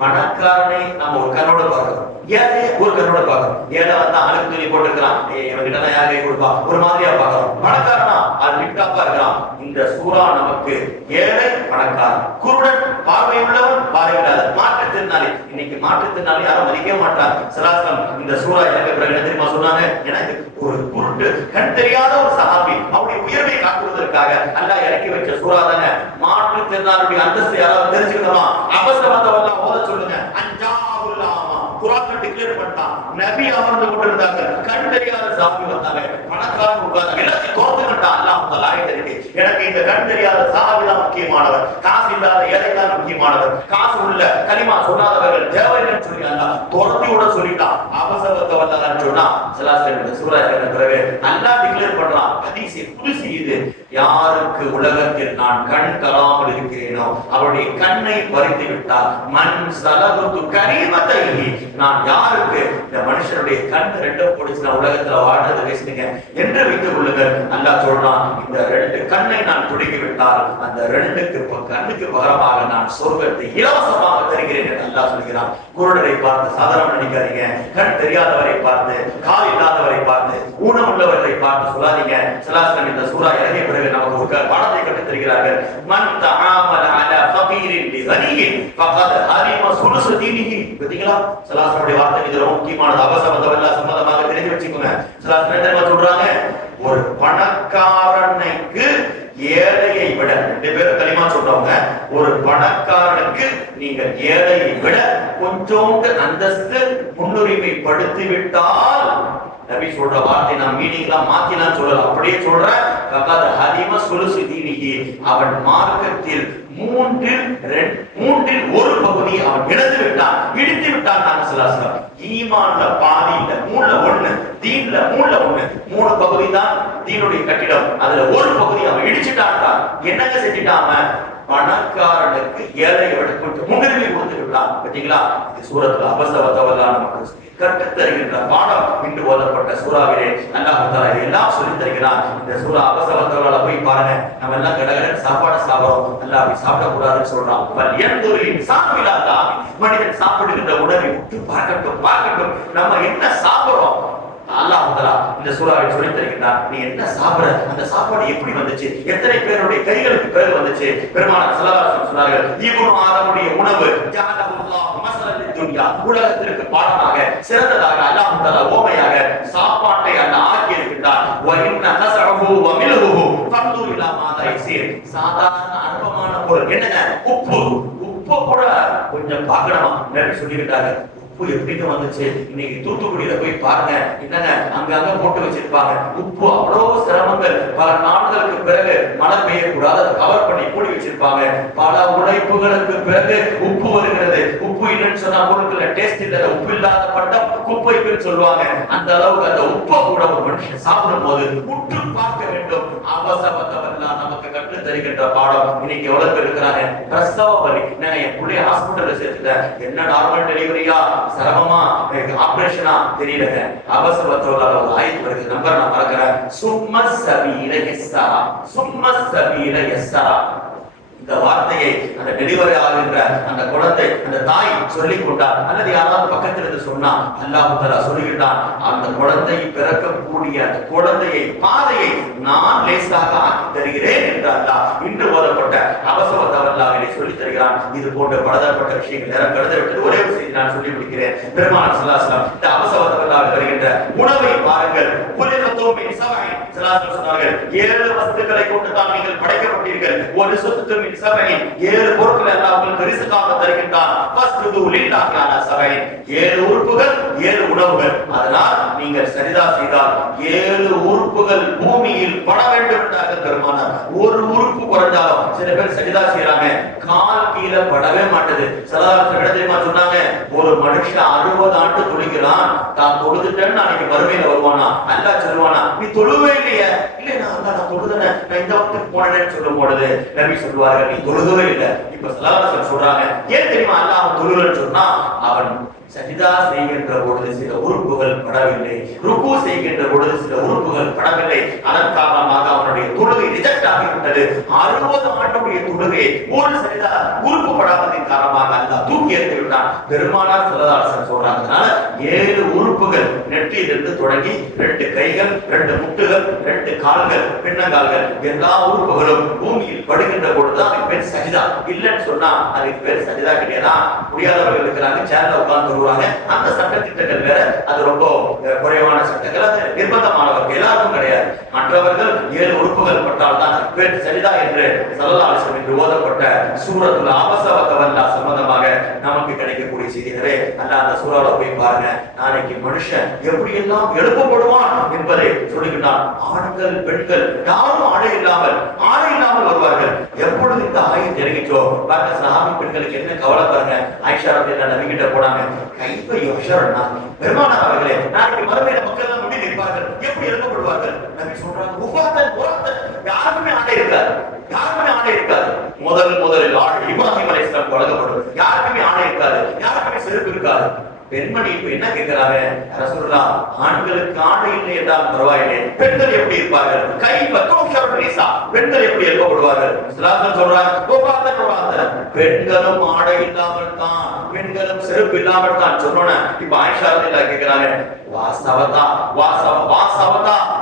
பணக்காரனை நம்ம ஒரு கண்ணோட பார்க்கிறோம், ஏழை ஒரு கண்ணோட பார்க்கிறோம். ஏழை வந்தா அழுக்கு துணி போட்டுருக்கிறான், இவங்கிட்ட தான் யார் கை கொடுப்பா, ஒரு மாதிரியா பார்க்கிறோம். பணக்காரனா அது டிப்டாப்பா இருக்கிறான். இந்த சூரா நமக்கு ஏழை பணக்காரன், குருடன் பார்வை உள்ளவன் பார்வை இல்லாத, மாற்றுத்திறனாளி. இன்னைக்கு மாற்றுத்திறனாளி யாரும் மதிக்க மாட்டாங்க. ஸல்லல்லாஹு இந்த சூரா இறங்க பிறகு என்ன தெரியுமா சொன்னாங்க, எனக்கு ஒரு குருட்டு கண் தெரியாத ஒரு சஹாபி அவருடைய உயர்வை காட்டுவதற்காக அல்லாஹ் இறக்கி வச்ச சூரா தானே. மாற்றுத்திறனாளுடைய அந்தஸ்து யாராவது தெரிஞ்சுக்கணுமா, அபஸ வதவல்லா ஓத சொல்லுங்க. அன்ஜாவுல்லாமா குர்ஆன்ல டிக்ளேர் பண்ணிட்டான். நபி அமர்ந்து கொண்டிருந்தாங்க, கண் தெரியாத சஹாபி வந்தாங்க, பணக்காரன் உட்கார்ந்தாங்க, எல்லாத்தையும் தோர்த்துக்கிட்டான். அல்லாஹ் தஆலா ஆயத்திற்கு எனக்கு இந்த கண் தெரியாத சஹாபி தான் முக்கியமானவர், காசு இல்லாத ஏழை தான் முக்கியமானவர், காசு உள்ள கலிமா சொல்லாதவர்கள் தேவையில்லைன்னு சொல்லி அல்லாஹ் துரத்தி விட சொல்லிட்டான். அபஸ வதவல்லான்னு சொன்னா ஸல்லல்லாஹு சூரா இறங்கின பிறகு அல்லாஹ் டிக்ளேர் பண்றான். ஹதீஸ் குதுசி இது, யாருக்கு உலகத்தில் நான் கண் தராமல் இருக்கிறேனோ அவருடைய கண்ணை பறித்து விட்டால் மன் சலபத்து கரீமத்தைஹி, நான் யாருக்கு இந்த மனுஷனுடைய கண் ரெண்டும் போடுச்சு நான் உலகத்துல வாழ்றது பேசுறீங்க என்று வைத்துக் கொள்ளுங்கள். அல்லாஹ் சொல்றான், இந்த ரெண்டு கண்ணை நான் துடுக்கி விட்டால் அந்த கண்ணுக்கு பகரமாக நான் சொர்க்கத்தை இலவசமாக தருகிறேன் என்று அல்லாஹ் சொல்கிறான். குருடரை பார்த்து சாதாரண நினைக்காதீங்க, கண் தெரியாதவரை பார்த்து, கால் இல்லாதவரை பார்த்து, ஊனம் உள்ளவர்களை பார்த்து சொல்லாதீங்க. ஸல்லல்லாஹு இந்த சூரா இறங்கிய பிறகு நமக்கு ஒரு பாடத்தை கற்றுத் தருகிறார்கள். மன் தஆமல அலா ஃபகீரின் பிகனியின் ஃபகத் ஹரிம சுலுஸ தீனிஹி. பாத்தீங்களா, ஸல்லல்லாஹு வார்த்தை இது ரொம்ப முக்கியமானது. அபஸ வதவல்லா சம்பந்தமாக தெரிஞ்சு வச்சுக்கோங்க. ஸல்லல்லாஹு என்ன சொல்றாங்க, ஒரு பணக்காரனுக்கு ஏழையை விட, ரெண்டு பேரும் கலிமா சொல்றவங்க, ஒரு பணக்காரனுக்கு நீங்க ஏழையை விட கொஞ்சோண்டு அந்தஸ்து முன்னுரிமை படுத்தி விட்டால், நபி சொல்ற வார்த்தை நான் மீனிங்லாம் மாத்திலாம் சொல்லல, அப்படியே சொல்றேன். ஃபகத் ஹரிம சுலுஸ தீனிஹி, அவன் மார்க்கத்தில் மூன்றில் ஒரு பகுதி அவன் இழந்து விட்டான், இடித்து விட்டான். நாங்க ஸல்லல்லாஹு ஈமான்ல பாதி இல்ல, மூணுல ஒண்ணு, தீன்ல மூணுல ஒண்ணு, மூணு பகுதி தான் தீனுடைய கட்டிடம், அதுல ஒரு பகுதி அவன் இடிச்சுட்டான். என்னங்க செஞ்சிட்டாம, பணக்காரனுக்கு ஏழையை விட கொஞ்சம் முன்னுரிமை கொடுத்து விட்டான். பாத்தீங்களா, இது சூரத்துல அபஸ வதவல்லா நமக்கு கற்றுத் தருகின்ற பாடம். இன்று ஓதப்பட்ட சூறாவிலே அல்லாஹ் தஆலா எல்லாம் சொல்லி தருகிறான். இந்த சூரா அபஸ வதவல்லா போய் பாருங்க. நம்ம எல்லாம் கடகடன் சாப்பாடு சாப்பிடுறோம், அல்லாஹ் அப்படி சாப்பிட கூடாதுன்னு சொல்றான். வல் யன்துரு இன்சானு இலா தாமி, மனிதன் சாப்பிடுகின்ற உணவை உற்று பார்க்கட்டும் நம்ம என்ன சாப்பிடுறோம். அல்லாஹ் தஆலா இந்த சூறாவை சொல்லி தருகிறார். நீ என்ன சாப்பிடுற, அந்த சாப்பாடு எப்படி வந்துச்சு, எத்தனை பேருடைய கைகளுக்கு பிறகு வந்துச்சு. பெருமானார் ஸல்லல்லாஹு அலைஹி வஸல்லம் சொன்னார்கள், இப்னு ஆதமுடைய உணவு ஜஅலஹுல்லாஹு மஸலன் லிதுன்யா, உலகத்திற்கு பாடமாக சிறந்ததாக அல்லாஹ் தஆலா ஓமையாக சாப்பாட்டை அல்லாஹ் ஆக்கி இருக்கிறார். வ இன்ன தஸஹு வ மில்ஹுஹு ஃபன்துர் இலா மாதா யஸீர், சாதாரண அற்பமான பொருள் என்னங்க, உப்பு கூட கொஞ்சம் பார்க்கணுமா. நபி சொல்லிட்டாங்க, உப்பு எப்படிங்க வந்துச்சு. இன்னைக்கு தூத்துக்குடியில போய் பாருங்க, என்னங்க அங்கங்க போட்டு வச்சிருப்பாங்க. உப்பு அவ்வளவு சிரமங்கள், பல நாட்களுக்கு பிறகு மழை பெய்யக்கூடாது, அதை கவர் பண்ணி மூடி வச்சிருப்பாங்க. பல உழைப்புகளுக்கு பிறகு உப்பு வருகிறது. உப்பு இல்லைன்னு சொன்னா பொருட்கள டேஸ்ட் இல்ல, உப்பு இல்லாத பட்டம் குப்பைக்குன்னு சொல்லுவாங்க. அந்த அளவுக்கு அந்த உப்பை கூட ஒரு மனுஷன் சாப்பிடும் போது உற்று பார்க்க வேண்டும். அபஸ வதவல்லா நமக்கு கற்று தருகின்ற பாடம். இன்னைக்கு எவ்வளவு பேர் இருக்கிறாங்க, பிரசவ வலி, நான் என் பிள்ளைய ஹாஸ்பிட்டல்ல சேர்த்துட்டேன், என்ன நார்மல் டெலிவரியா சிரமமா ஆபரேஷனா தெரியலங்க. அபஸ வதவல்லா ஒரு ஆயத்து வருது, நம்பர் நான் மறக்கிறேன். சும்ம சபீல யஸ்ஸரா, சும்ம சபீல யஸ்ஸரா. இந்த வார்த்தையை அந்த டெலிவரி ஆகின்ற அந்த குழந்தை, அந்த தாய் சொல்லிக் கொண்டார், அல்லது யாராவது பக்கத்தில் இருந்து சொன்னா அல்லாஹ் தஆலா சொல்லுகிறான், அந்த குழந்தை பிறக்கக்கூடிய அந்த குழந்தையை பாதையை நான் லேசாக ஆக்கி தருகிறேன் என்று அல்லாஹ் இன்று ஓதப்பட்ட அபஸ வதவல்லாவிலே சொல்லி தருகிறான். இது போன்ற பலதரப்பட்ட விஷயங்கள் நேரம் கடந்து விட்டது. ஒரே ஒரு செய்தி நான் சொல்லி முடிக்கிறேன். பெருமானார் ஸல்லல்லாஹு அலைஹி வஸல்லம் இந்த அபஸ வதவல்லாவில் வருகின்ற உணவை பாருங்கள். குலிகத்தோ மின் சபஇன், ஸல்லல்லாஹு அலைஹி சொன்னார்கள், 7 வஸ்துக்களை கொண்டு தான் நீங்கள் படைக்கப்பட்டீர்கள். ஒரு சொத்து மின் சபஇன், 7 பொருட்களை அல்லாஹ் உங்களுக்கு ரிஸ்காக தருகின்றான். ஃபஸ்ஜுது லில்லாஹி அலா சபஇன், 7 உறுப்புகள் 7 உணவுகள். அதனால் நீங்கள் சரிதா செய்தால் 7 உறுப்புகள் பூமியில் பட வேண்டும் என்றார்கள் பெருமானார். ஒரு உறுப்பு குறைஞ்சாலும், சில பேர் சரிதா செய்யறாங்க, கால் கீழே படவே மாட்டது. ஸல்லல்லாஹு அலைஹி வஸல்லம் சொன்னாங்க, ஒரு மனுஷன் 60 ஆண்டு தொழுகிறான், தான் தொழுதுட்டேன்னு நாளைக்கு மறுமையில வருவானா? அல்லாஹ் சொல்லுவானா நீ தொழுவே இல்லையே? இல்ல நான் தொழுதுனேன், நான் இந்த வக்துக்கு போனேன்னு சொல்லும் பொழுது நபி சொல்லுவார்கள் நீ தொழுகவே இல்லை. இப்ப ஸல்லல்லாஹு சொல்றாங்க ஏன் தெரியுமா அல்லாஹ் அவன் தொழுகலன்னு சொன்னா, அவன் சஜிதா செய்கின்ற பொழுது சில உறுப்புகள் படவில்லை, ருக்கு செய்கின்ற பொழுது சில உறுப்புகள் படவில்லை, அதன் காரணமாக அவனுடைய தொழுகை ரிஜெக்ட் ஆகிவிட்டது. 60 ஆண்டுடைய தொழுகை ஒரு சஜிதா உறுப்பு படாததின் காரணமாக அல்லாஹ் தூக்கி எறிந்து விட்டான். பெருமானார் ஸல்லல்லாஹு அலைஹி வஸல்லம் சொல்றாங்க 7 உறுப்புகள் நெற்றியிலிருந்து தொடங்கி 2 கைகள், 2 முட்டுகள், 2 கால்கள், பின்னங்கால்கள், எல்லா உறுப்புகளும் பூமியில் படுகின்ற பொழுது அதுக்கு பேர் சஜிதா. இல்லைன்னு சொன்னா அதுக்கு பேர் சஜிதா கிடையாதா? முடியாதவர்கள் இருக்கிறாங்க, சேர்ல உட்கார்ந்து அந்த சட்ட திட்டங்கள் வேற, அது ரொம்ப குறைவான சட்டங்கள், அது நிர்பந்தமானவர்கள் எல்லாருக்கும் கிடையாது. மற்றவர்கள் 7 உறுப்புகள் பட்டால் தான் பேர் சரிதா என்று ஸல்லல்லாஹு அலைஹி வஸல்லம் என்று ஓதப்பட்ட சூரத்துல் அபஸ வ தவல்லா சம்பந்தமாக நமக்கு கிடைக்கக்கூடிய செய்திகளே அல்லாஹ் அந்த சூறாவை போய் பாருங்க. நாளைக்கு மனுஷன் எப்படி எல்லாம் எழுப்பப்படுவான் என்பதை சொல்லுகிறான். ஆண்கள் பெண்கள் யாரும் ஆடை இல்லாமல் வருவார்கள். எப்பொழுது இந்த ஆயத்து இறங்கிச்சோ பாருங்க, சஹாபி பெண்களுக்கு என்ன கவலை பாருங்க. ஆயிஷா ரலியல்லாஹு அன்ஹா நபி கிட்ட போனாங்க, கைப்பை யஷரனா பெருமானார் அவர்களே நாளைக்கு மறுமையில மக்கள் எல்லாம் முடி நிற்பார்கள், எப்படி எழுப்பப்படுவார்கள்? நபி சொல்றாங்க உஃபாத்தன் உரத்தன், யாருக்குமே ஆடை இருக்காது, யாருக்குமே ஆடை இருக்காது. முதலில் ஆடை இப்ராஹிம் அலைஹிஸ்ஸலாம் வழங்கப்படும், யாருக்குமே ஆடை இருக்காது, யாருக்குமே செருப்பு இருக்காது. பெண்மணி இப்ப என்ன கேட்கிறாங்க, ரசூலுல்லாஹ் ஆண்களுக்கு ஆடை இல்லை என்றால் பரவாயில்லை, பெண்கள் எப்படி இருப்பார்கள்? பெண்கள் எப்படி எழுப்பப்படுவார்கள்? சொல்றாங்க பெண்களும் ஆடை இல்லாமல் தான், பெண்களும் செருப்பு இல்லாமல் தான் சொன்னோன்னு இப்ப ஆயிஷா ரலியல்லாஹு கேட்கிறாங்க, வாசவதா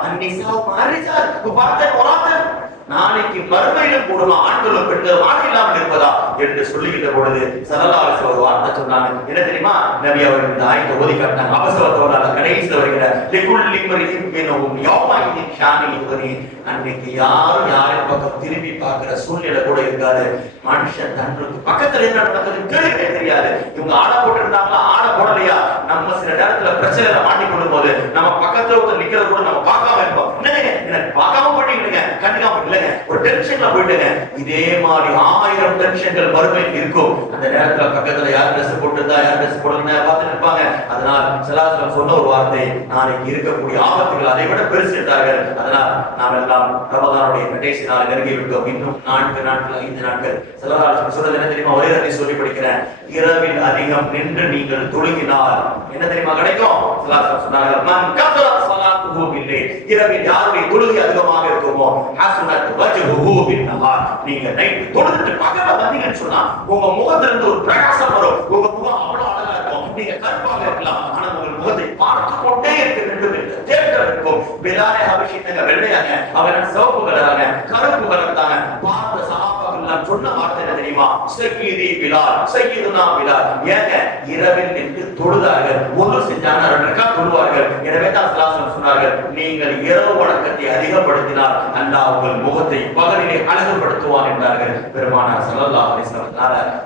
அன்னிசா மாரிஜால் உபாதன் உராதன், நாளைக்கு மறுமையிலும் கூடுமா ஆண்களும் பெண்களும் ஆடை இல்லாமல் இருப்பதா என்று சொல்லுகின்ற பொழுது ஸல்லல்லாஹு அலைஹி வஸல்லம் ஒரு வார்த்தை சொன்னாங்க. என்ன தெரியுமா? நபி அவர்கள் இந்த ஆயத்தை ஓதி காட்டினாங்க. அபஸவத்தோட கடைசியில் வருகிற லிகுல்லி மரிஇன் மின்ஹும் யௌமைதின் ஷானின் யுக்னி, அன்னைக்கு யாரும் யாரின் பக்கம் திரும்பி பார்க்கிற சூழ்நிலை கூட இருக்காது. மனுஷன் தன்னுக்கு பக்கத்துல என்ன நடக்குதுன்னு தெரியவே தெரியாது. இவங்க ஆடை போட்டு இருந்தாங்களா, ஆடை போடலையா, நம்ம சில நேரத்துல பிரச்சனையில மாட்டிக்கொள்ளும் போது நம்ம பக்கத்துல ஒருத்தர் நிக்கிறது கூட நம்ம பார்க்காம இருப்போம். எனக்கு பார்க்காம பண்ணிக்கிடுங்க, கண்டுக்காம இல்லைங்க, ஒரு டென்ஷன்ல போயிட்டுங்க. இதே மாதிரி 1000 டென்ஷன்கள் மறுமையில் இருக்கும். அந்த நேரத்துல பக்கத்துல யார் ட்ரெஸ் போட்டுருந்தா யார் ட்ரெஸ் போடுங்க பார்த்துட்டு இருப்பாங்க. அதனால் ஸல்லல்லாஹு சொன்ன ஒரு வார்த்தை, நாளைக்கு இருக்கக்கூடிய ஆபத்துகள் அதை விட பெருசு என்றார்கள். அதனால் நாம் எல்லாம் ரமதானுடைய கடைசி நாள் நெருங்கி விட்டோம். இன்னும் 4 நாட்கள் 5 நாட்கள். ஸல்லல்லாஹு சொல்றது என்ன தெரியுமா? ஒரே ஹதீஸ் சொல்லி படிக்கிறேன். இரவில் அதிகம் நின்று நீங்கள் தொழுகினால் என்ன தெரியுமா கிடைக்கும்? ஸல்லல்லாஹு சொன்னாங்க, மன் கஸரத் ஸலாத்துஹு பில்லைல், இரவில் யாருடைய தொழுகை அதிகமாக இருக்குமோ ஹஸனத் வஜ்ஹுஹு பின்னஹார், நீங்க நைட் தொழுதுட்டு பகல்ல வந்தீங்கன்னு சொன்னா உங்க முகத்துல இருந்து ஒரு பிரகாசம் வரும். உங்க முகம் அவ்வளவு அழகா இருக்கும். நீங்க கருப்பாக இருக்கலாம், ஆனா உங்க முகத்தை பார்த்து கொண்டே இருக்க வேண்டும் என்று தேட்டர் இருக்கும். பிலாலை அபிஷேகங்க வெள்ளையாக, அவன் சிவப்பு கலராக, கருப்பு கலர்தாங்க. பார்த்த சஹாபாக்கள் எல்லாம் சொன்ன வார்த்தை என்ன தெரியுமா? சய்யிதி பிலால், சய்யிதுனா பிலால். ஏங்க இரவில் நின்று தொழுதார்கள், ஒது செஞ்சாங்க, 2 ரக்காத் தொழுவார்கள். எனவே தான் ஸல்லல்லாஹு சொன்னார்கள், நீங்கள் இரவு வணக்கத்தை அதிகப்படுத்தினால் அல்லாஹ் உங்கள் முகத்தை பகலிலே அழகுபடுத்துவான் என்றார்கள் பெருமானார் ஸல்லல்லாஹு அலைஹி வஸல்லம்.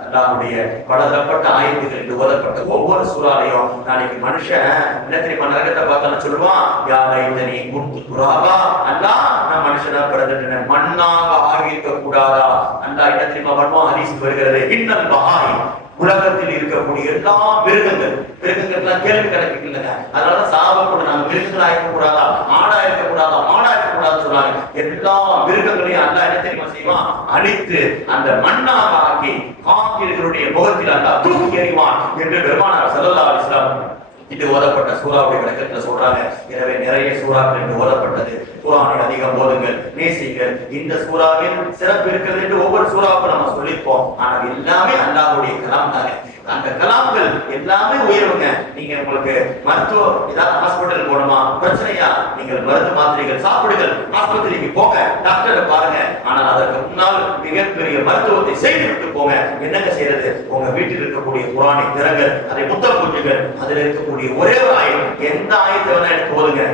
அல்லாஹ்வுடைய பலதரப்பட்ட ஆயத்துகள் என்று ஓதப்பட்ட ஒவ்வொரு சூறாலையும் நாளைக்கு மனுஷன் என்ன தெரியுமா நரகத்தை பார்த்தாலும் சொல்லுவான், யா லைதனி குன்து துராபா, அல்லாஹ் நான் மனுஷனா பிறந்துட்டேன், மண்ணாக ஆகியிருக்க கூடாதா? அல்லாஹ் என்ன தெரியுமா பண்ணுவான்? ஹதீஸ் வருகிறது, இன்னல் பஹாய், உலகத்தில் இருக்கக்கூடிய எல்லா மிருகங்கள்லாம் கேள்வி கணக்கு இல்லைங்க. அதனால சாபப்பட நாங்க மிருகங்களா இருக்கக்கூடாதா, ஆடா இருக்கக்கூடாதா, மாடா இருக்கக்கூடாதுன்னு சொல்றாங்க. எல்லா மிருகங்களையும் அல்லாஹ் என்ன தெரியுமா செய்வான்? அழித்து அந்த மண்ணாக ஆக்கி காபிர்களுடைய முகத்தில் அல்லாஹ் தூக்கி எறிவான் என்று பெருமானார் ஸல்லல்லாஹு அலைஹி வஸல்லம் இது ஓதப்பட்ட சூறாவுடைய விளக்கத்துல சொல்றாங்க. எனவே நிறைய சூறாக்கள் என்று ஓதப்பட்டது. குர்ஆனை அதிகம் ஓதுங்கள், நேசிங்கள். இந்த சூறாவில் சிறப்பு இருக்கிறது என்று ஒவ்வொரு சூறாவுக்கும் நம்ம சொல்லிப்போம். ஆனால் எல்லாமே அல்லாஹ்வுடைய கலாம் தானே. அந்த கலாம்கள் எல்லாமே உயர்வுங்க. நீங்க உங்களுக்கு மருத்துவம் ஏதாவது ஹாஸ்பிட்டல் போகணுமா, பிரச்சனையா, நீங்கள் மருந்து மாத்திரைகள் சாப்பிடுங்கள், ஆஸ்பத்திரிக்கு போங்க, டாக்டரை பாருங்க. ஆனால் அதற்கு முன்னால் மிகப்பெரிய மருத்துவத்தை செய்து விட்டு போங்க. என்னங்க செய்யறது? உங்க வீட்டில் இருக்கக்கூடிய குர்ஆனை திறங்கள், அதை முத்தம் பூஜைகள், அதில் இருக்கக்கூடிய ஒரே ஒரு ஆயத், எந்த ஆயத்தை வேணா எடுத்து ஓதுங்க.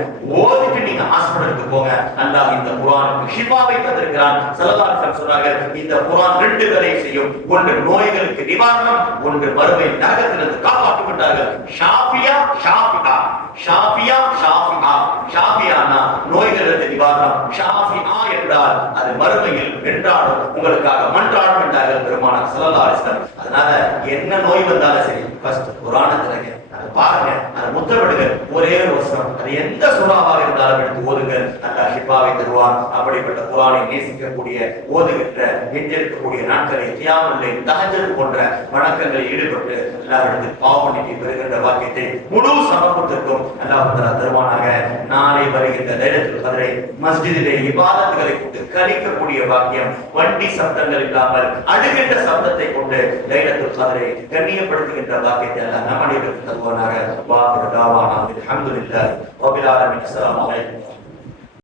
ஓதிட்டு நீங்க ஹாஸ்பிட்டலுக்கு போங்க. போங்க. அல்லாஹ் இந்த குர்ஆனுக்கு ஷிஃபாவை தந்திருக்கிறான். ஸல்லல்லாஹு அலைஹி வஸல்லம் சொன்னார்கள், இந்த குர்ஆன் 2 வேலை செய்யும். ஒன்று நோய்களுக்கு நிவாரணம், ஒன்று மறுமை நரகத்திலிருந்து காப்பாற்றும் என்றார்கள். ஷாஃபியா ஷாஃபிகா, ஷாஃபியா ஷாஃபிகா. ஷாஃபியானா நோய்களுக்கு நிவாரணம், ஷாஃபிஆ என்றால் அது மறுமையில் வென்றாடும் உங்களுக்காக மன்றாடும் என்றார்கள் பெருமானார் ஸல்லல்லாஹு அலைஹி வஸல்லம். அதனால என்ன நோய் வந்தாலும் சரி ஃபர்ஸ்ட் குர்ஆனை திறங்க, அதை பாருங்க, அதை முத்தமிடுங்க. ஒரே ஒரு வசனம், அது எந்த சூறாவாக இருந்தாலும் எடுத்து ஓதுங்க, அல்லாஹ் ஷிஃபாவை தருவான். அப்படிப்பட்ட குர்ஆனை நேசிக்கக்கூடிய, ஓதுகின்ற, எஞ்சிருக்கக்கூடிய நாட்களை கியாமுல் லைல், தஹஜ்ஜுத் போன்ற வணக்கங்களில் ஈடுபட்டு அல்லாஹ்விடத்தில் பாவ மன்னிப்பை பெறுகின்ற வாக்கியத்தை முழு சமூகத்திற்கும் அல்லாஹ் தஆலா தருவானாக. நாளை வருகின்ற லைலத்துல் கத்ரை மஸ்ஜிதிலே இபாதத்துகளை கொண்டு கழிக்கக்கூடிய வாக்கியம், வண்டி சப்தங்கள் இல்லாமல் அழுகின்ற சப்தத்தை கொண்டு லைலத்துல் கத்ரை கண்ணியப்படுத்துகின்ற வாக்கியத்தை அல்லாஹ் நம்முடைய தருவானாக. வாஹிரு தாவானா அல்ஹம்துலில்லாஹி ரப்பில் ஆலமீன். அஸ்ஸலாமு அலைக்கும்.